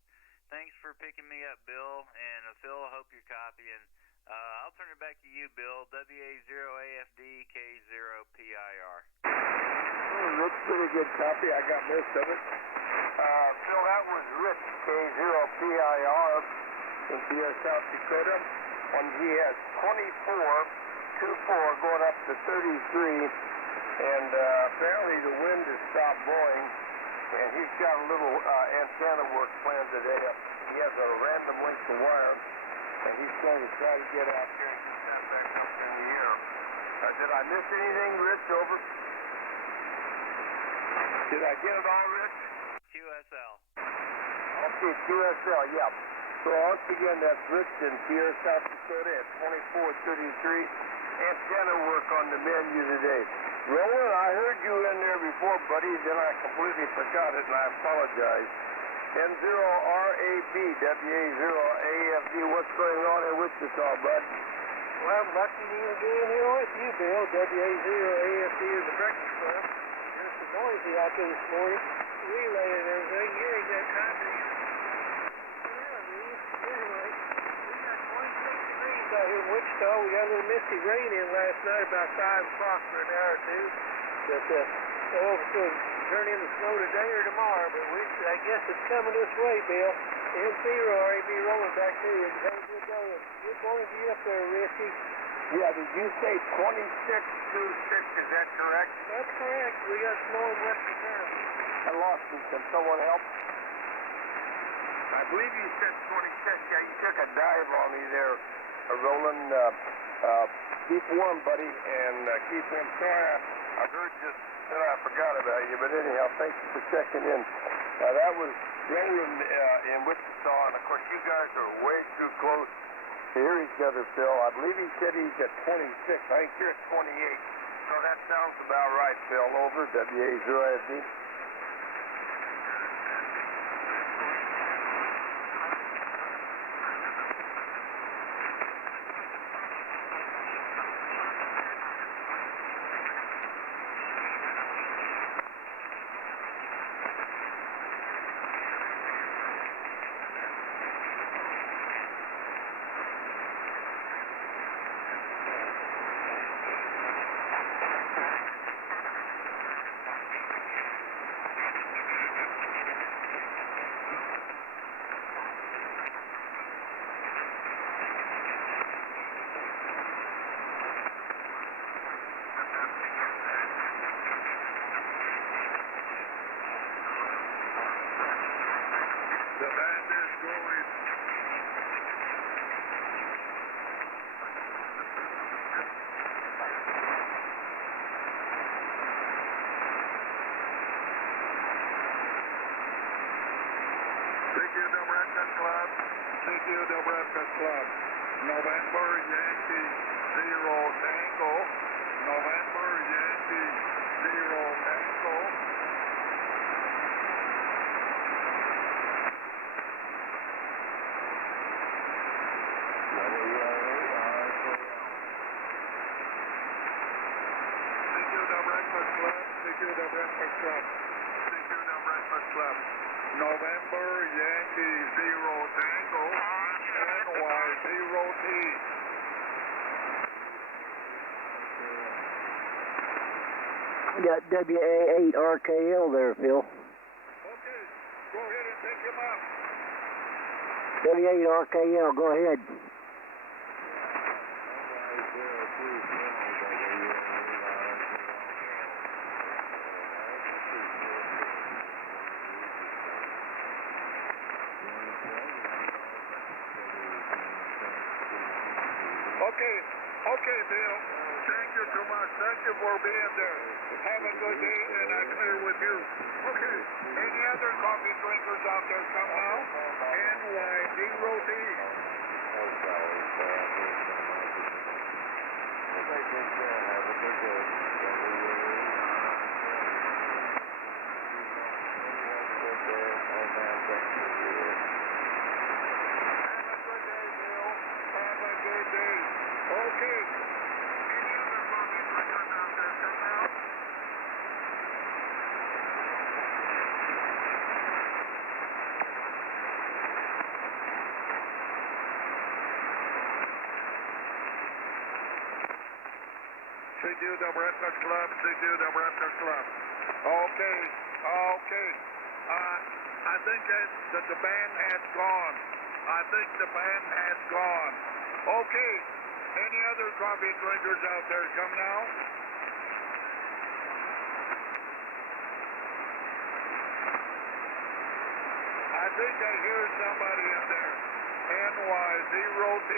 Thanks for picking me up, Bill. And Phil, I hope you're copying. I'll turn it back to you, Bill. WA0AFD, K0PIR. Looks pretty good copy. I got most of it. Phil, that was Rich, K0PIR in South Dakota. And he has 24 going up to 33, and apparently the wind has stopped blowing, and he's got a little antenna work planned today. He has a random length of wire, and he's going to try to get out here and get that back up in the air. Did I miss anything, Rich? Over. Did I get it all, Rich? QSL. Okay, QSL, yeah. So once again, that's Rich in Pierre, South Dakota at 2433. Antenna work on the menu today. Roland, I heard you in there before, buddy, then I completely forgot it, and I apologize. N0RABWA0AFD, what's going on in Wichita, bud? Well, I'm lucky to even be in here with you, Bill. WA0AFD is the breakfast club. There's some noisy out there this morning. Relay and everything. You ain't got time to even... Anyway, we got 26 degrees out here in Wichita. We got a little misty rain in last night about 5 o'clock for an hour or two. But, it's going to turn into snow today or tomorrow. But I guess it's coming this way, Bill. N0RAB rolling back to you. Have a good day. Good morning to you up there, Richie. Yeah, did you say 2626? Is that correct? That's correct. We got snow in western town. I lost you. Can someone help? I believe you said 26. Yeah, you took a dive on me there, Roland. Keep warm, buddy, and keep him. Sorry, I heard just that I forgot about you, but anyhow, thank you for checking in. That was Roland in Wichita, and of course you guys are way too close to hear each other, Phil. I believe he said he's at 26. I think you're at 28. So that sounds about right, Phil. Over, WA0FD. The band is going. CQ Breakfast Club, CQ Breakfast Club, November Yankee 0 Tango, November Yankee 0 Tango. Breakfast Club, CQ Breakfast Club, November Yankee 0 Tango, NY 0T. We got WA8RKL there, Phil. Okay, go ahead and pick him up. WA8RKL, go ahead. Okay, Bill. Thank you so much. Thank you for being there. Have a good day, and I'm here with you. Okay. Any other coffee drinkers out there come now? NY0T. Okay. Any other coffee drinkers out there come out? CQ Breakfast Club, CQ Breakfast Club. Okay. I think that the band has gone. Okay. Any other coffee drinkers out there come now? I think I hear somebody in there. NY0T.